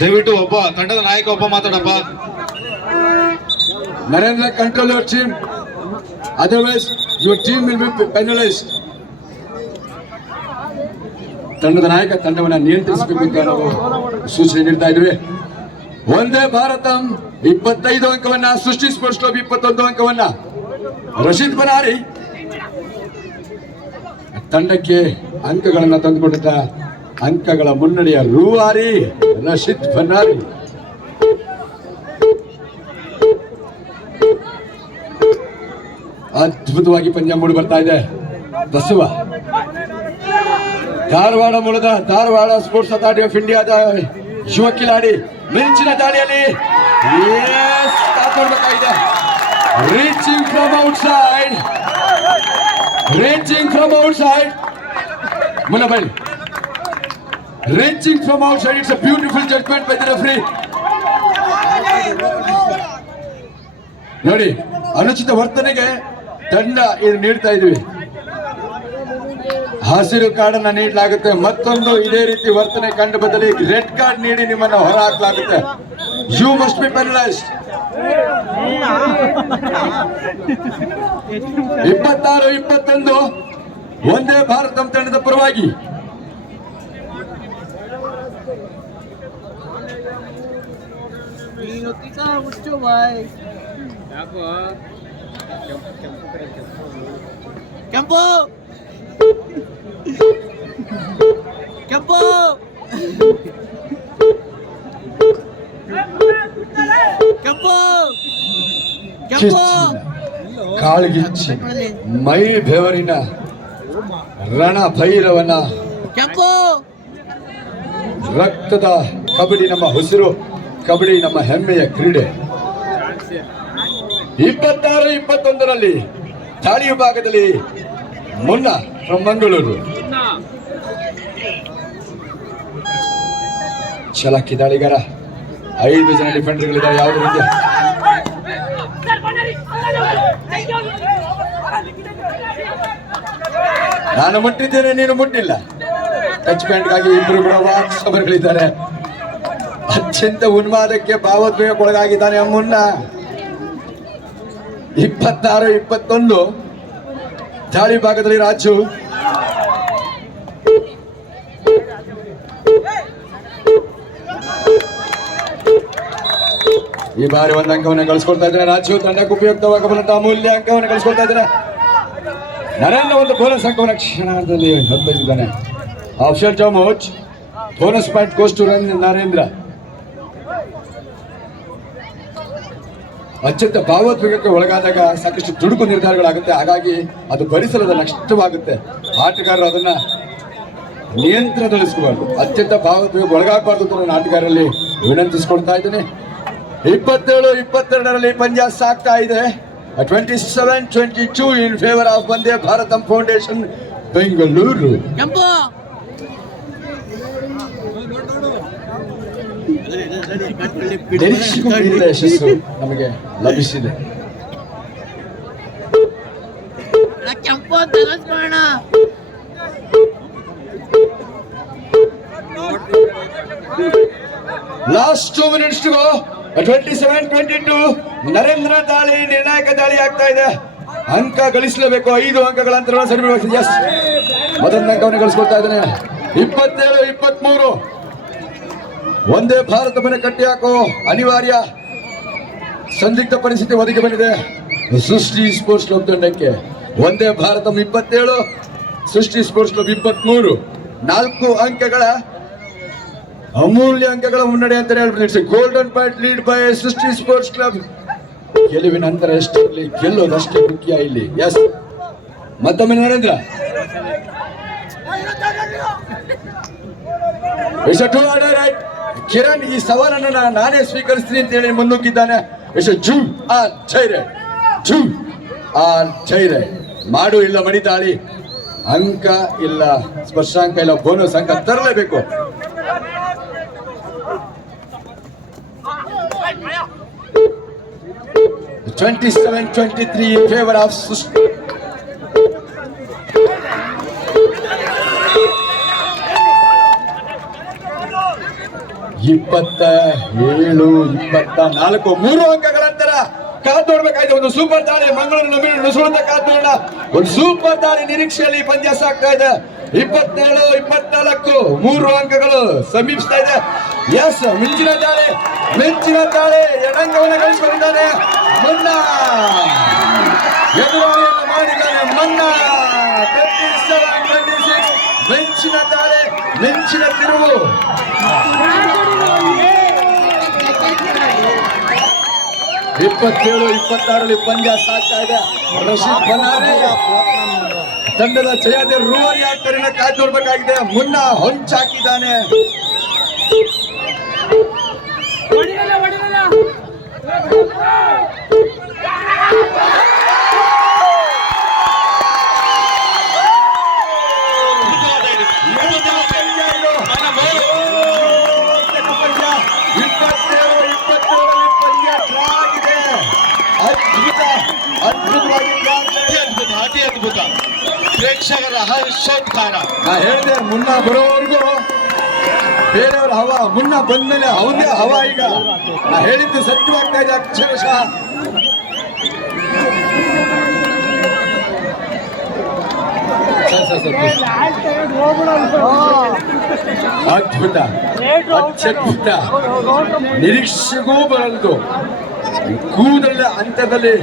ದಯವಿಟ್ಟು ಒಬ್ಬ ತಂಡದ ನಾಯಕ ಒಬ್ಬ ಮಾತಾಡಪ್ಪ. Narendra, control your team. Otherwise, your team will be penalized. ತಂಡದ ನಾಯಕ ತಂಡವನ್ನು ನಿಯಂತ್ರಿಸಬೇಕು ಅಂತ ನಾವು ಸೂಚನೆ ನೀಡ್ತಾ ಇದ್ವಿ. ಒಂದೇ ಭಾರತ 25 ಅಂಕವನ್ನ, ಸೃಷ್ಟಿ ಸ್ಪೋರ್ಟ್ಸ್ ಕ್ಲಬ್ 21 ಅಂಕವನ್ನ. ರಶೀದ್ ಬನಾರಿ ತಂಡಕ್ಕೆ ಅಂಕಗಳನ್ನ ತಂದುಕೊಟ್ಟ ಅಂಕಗಳ ಮುನ್ನಡೆಯ ರೂವಾರಿ ರಶೀದ್ ಬನಾರಿ. ಅದ್ಭುತವಾಗಿ ಪಂದ್ಯ ಮೂಡಿ ಬರ್ತಾ ಇದೆ. ಬಸವ ಧಾರವಾಡ ಮೂಲದ ಧಾರವಾಡ ಸ್ಪೋರ್ಟ್ಸ್ ಅಥಾರಿಟಿ ಆಫ್ ಇಂಡಿಯಾದ ಯುವ ಕಿಲಾಡಿ ಮಿಂಚಿನ ದಾಳಿಯಲ್ಲಿ ಕಾಪಾಡಬೇಕಾಗಿದೆ. ರೀಚಿಂಗ್ ಫ್ರಮ್ ಔಟ್ಸೈಡ್ ಮುನಬೈಲ್ reaching from outside. It's a beautiful judgement by the referee. ನೋಡಿ, ಅನುಚಿತ ವರ್ತನೆಗೆ ದಂಡ ಇದು ನೀಡ್ತಾ ಇದ್ವಿ. ಹಸಿರು ಕಾರ್ಡನ್ನ ನೀಡಲಾಗುತ್ತೆ. ಮತ್ತೊಂದು ಇದೇ ರೀತಿ ವರ್ತನೆ ಕಂಡು ಬದಲಿ ರೆಡ್ ಕಾರ್ಡ್ ನೀಡಿ ನಿಮ್ಮನ್ನು ಹೊರ ಹಾಕಲಾಗುತ್ತೆ. You must be penalised. 26-21 ಒಂದೇ ಭಾರತ ತಂಡದ ಪರವಾಗಿ. ಕೆಂಪು ಕೆಂಪು ಕೆಂಪು ಕೆಂಪು ಕಾಳ್ಗಿಚ್ಚಿ ಮೈ ಬೆವರಿನ ರಣ ಭೈರವನ ಕೆಂಪು ರಕ್ತದ ಕಬಡ್ಡಿ ನಮ್ಮ ಉಸಿರು. ಕಬಡ್ಡಿ ನಮ್ಮ ಹೆಮ್ಮೆಯ ಕ್ರೀಡೆ. 26-21 ದಾಳಿ ವಿಭಾಗದಲ್ಲಿ ಮುನ್ನ ಫ್ರಮ್ ಮಂಗಳೂರು. ಚಲಾಕಿ ದಾಳಿಗಾರ. 5 ಜನ ಡಿಫೆಂಡರ್ಗಳಿದ್ದಾರೆ. ಯಾವುದು ಮುಂದೆ ನಾನು ಮುಟ್ಟಿದ್ದೇನೆ, ನೀನು ಮುಟ್ಟಿಲ್ಲ. ಟಚ್ ಪ್ಯಾಂಟ್ಗಾಗಿ ಇಬ್ಬರು ಕೂಡ ವಾಕ್ಸಮರ್ಗಳಿದ್ದಾರೆ. ಅತ್ಯಂತ ಉನ್ಮಾದಕ್ಕೆ ಭಾವೋದ್ವೇಗಕ್ಕೊಳಗಾಗಿದ್ದಾನೆ ಮುನ್ನ. 26-21 ದಾಳಿ ಭಾಗದಲ್ಲಿ ರಾಜು. ಈ ಬಾರಿ 1 ಅಂಕವನ್ನು ಗಳಿಸ್ಕೊಳ್ತಾ ಇದ್ದಾರೆ ರಾಜು. ತಂಡಕ್ಕೆ ಉಪಯುಕ್ತವಾಗಬಲ್ಲಂತ ಅಮೂಲ್ಯ ಅಂಕವನ್ನು ಗಳಿಸ್ಕೊಳ್ತಾ ಇದ್ದಾರೆ. ನರೇಂದ್ರ ಒಂದು ಬೋನಸ್ ಅಂಕವನ್ನು ಕ್ಷಣಾರ್ಧದಲ್ಲಿ ಹೊರತಂದಿದ್ದಾನೆ. ಆಫ್ಷರ್ ಚಾಮೋಚ್ bonus point goes to Narendra. ಅತ್ಯಂತ ಭಾವೋದ್ವೇಗಕ್ಕೆ ಒಳಗಾದಾಗ ಸಾಕಷ್ಟು ದುಡುಕು ನಿರ್ಧಾರಗಳಾಗುತ್ತೆ. ಹಾಗಾಗಿ ಅದು ಭರಿಸಲದ ನಷ್ಟವಾಗುತ್ತೆ. ಆಟಗಾರರು ಅದನ್ನ ನಿಯಂತ್ರಣದಲ್ಲಿಸಬಾರ್ದು. ಅತ್ಯಂತ ಭಾವೋದ್ವೇಗ ಒಳಗಾಗಬಾರ್ದು ಅಂತ ನಾನು ಆಟಗಾರರಲ್ಲಿ ವಿನಂತಿಸಿಕೊಳ್ತಾ ಇದ್ದೇನೆ. 27-22 ಪಂದ್ಯ ಸಾಗ್ತಾ ಇದೆ. 27-22 in favour of Vande Bharatam foundation Bengaluru. ನಿರೀಕ್ಷೆಗೂ ಮೀರಿದ ಯಶಸ್ಸು ನಮಗೆ ಲಭಿಸಿದೆ. Last 2 minutes to go. 27-22 Narendra ದಾಳಿ ನಿರ್ಣಾಯಕ ದಾಳಿ ಆಗ್ತಾ ಇದೆ. ಅಂಕ ಗಳಿಸಲೇಬೇಕು. 5 ಅಂಕಗಳ ಅಂತರ ಸರಿಪಡಿಸಿದೆ. ಎಸ್, ಮೊದಲನೇ ಅಂಕವನ್ನು ಗಳಿಸ್ಕೊಳ್ತಾ ಇದ್ದಾನೆ. 27-23 ಒಂದೇ ಭಾರತ ಮನೆ ಕಟ್ಟಿ ಹಾಕೋ ಅನಿವಾರ್ಯ. ಸಂದಿಗ್ಧ ಪರಿಸ್ಥಿತಿ ಒದಗಿ ಬಂದಿದೆ ಸೃಷ್ಟಿ ಸ್ಪೋರ್ಟ್ಸ್ ಕ್ಲಬ್ ತಂಡಕ್ಕೆ. ಒಂದೇ ಭಾರತಂ 27, ಸೃಷ್ಟಿ ಸ್ಪೋರ್ಟ್ಸ್ ಕ್ಲಬ್ 23. 4 ಅಂಕಗಳ ಅಮೂಲ್ಯ ಅಂಕಗಳ ಮುನ್ನಡೆ ಅಂತ ಹೇಳ್ಬಿಟ್ಟು ಗೋಲ್ಡನ್ ಪಾಯಿಂಟ್ ಲೀಡ್ ಬೈ ಸೃಷ್ಟಿ ಸ್ಪೋರ್ಟ್ಸ್ ಕ್ಲಬ್. ಗೆಲುವಿನ ಅಂತರ ಎಷ್ಟಿರಲಿ, ಗೆಲ್ಲೋದಷ್ಟೇ ಮುಖ್ಯ ಇಲ್ಲಿ. ಎಸ್, ಮತ್ತೊಮ್ಮೆ ನರೇಂದ್ರ ಕಿರಣ್ ಈ ಸವಾಲನ್ನ ನಾನೇ ಸ್ವೀಕರಿಸ್ತೀನಿ ಅಂತ ಹೇಳಿ ಮುನ್ನುಗ್ಗಿದ್ದಾನೆ. ಜೈರೆ ಮಾಡು ಇಲ್ಲ ಮಣಿತಾಳಿ, ಅಂಕ ಇಲ್ಲ ಸ್ಪರ್ಶಾಂಕ ಇಲ್ಲ ಬೋನಸ್ ಅಂಕ ತರಲೇಬೇಕು. (27-23) in favor of Srishti. (27-24) 3 ಅಂಕಗಳ ಅಂತರ. ಕಾದು ನೋಡ್ಬೇಕಾಯ್ತು. ಒಂದು ಸೂಪರ್ ದಾಳಿ ಮಂಗಳೂರು ನುಸುಳುತ್ತ ಕಾದು ನೋಡೋಣ. ಒಂದು ಸೂಪರ್ ದಾಳಿ ನಿರೀಕ್ಷೆಯಲ್ಲಿ ಪಂದ್ಯ ಸಾಗ್ತಾ ಇದೆ. 27-24 3 ಅಂಕಗಳು ಸಮೀಪಿಸ್ತಾ ಇದೆ. ಎಸ್, ಮಿಂಚಿನ ದಾಳಿ ಎಡಂಗವನ್ನು ಗಳಿಸಿಕೊಂಡಿದ್ದಾನೆ ಮನ್ನ. ಎದುರಾಳಿಯನ್ನು ಮಾಡಿದ್ದಾನೆ ಮನ್ನ. 27-26 ಮಿಂಚಿನ ತಿರುವು. 27-26 ಪಂದ್ಯ ಸಾಗ್ತಾ ಇದೆ. ರಶೀದ್ ಬನಾರೆ ತಂಡದ ಜಯದ ರೂವಾರಿ ಆಗ್ತಾರೆ. ಕಾದು ನೋಡ್ಬೇಕಾಗಿದೆ. ಮುನ್ನ ಹೊಂಚಾಕಿದ್ದಾನೆ. ಅದ್ಭುತ ಪ್ರೇಕ್ಷಕರ ಹರ್ಷೋದ್ಗಾರ. ನಾ ಹೇಳಿದೆ ಮುನ್ನ ಬರೋವರೆಗೂ ಬೇರೆಯವ್ರ ಹವಾ, ಮುನ್ನ ಬಂದ್ಮೇಲೆ ಅವನೇ ಹವಾ. ಈಗ ನಾ ಹೇಳಿದ್ದು ಸತ್ಯವಾಗ್ತಾ ಇದೆ ಅಕ್ಷರಶಃ. ಅದ್ಭುತ, ಅತ್ಯದ್ಭುತ, ನಿರೀಕ್ಷೆಗೂ ಬರಲ್ದು ಕೂದಲ ಹಂತದಲ್ಲಿ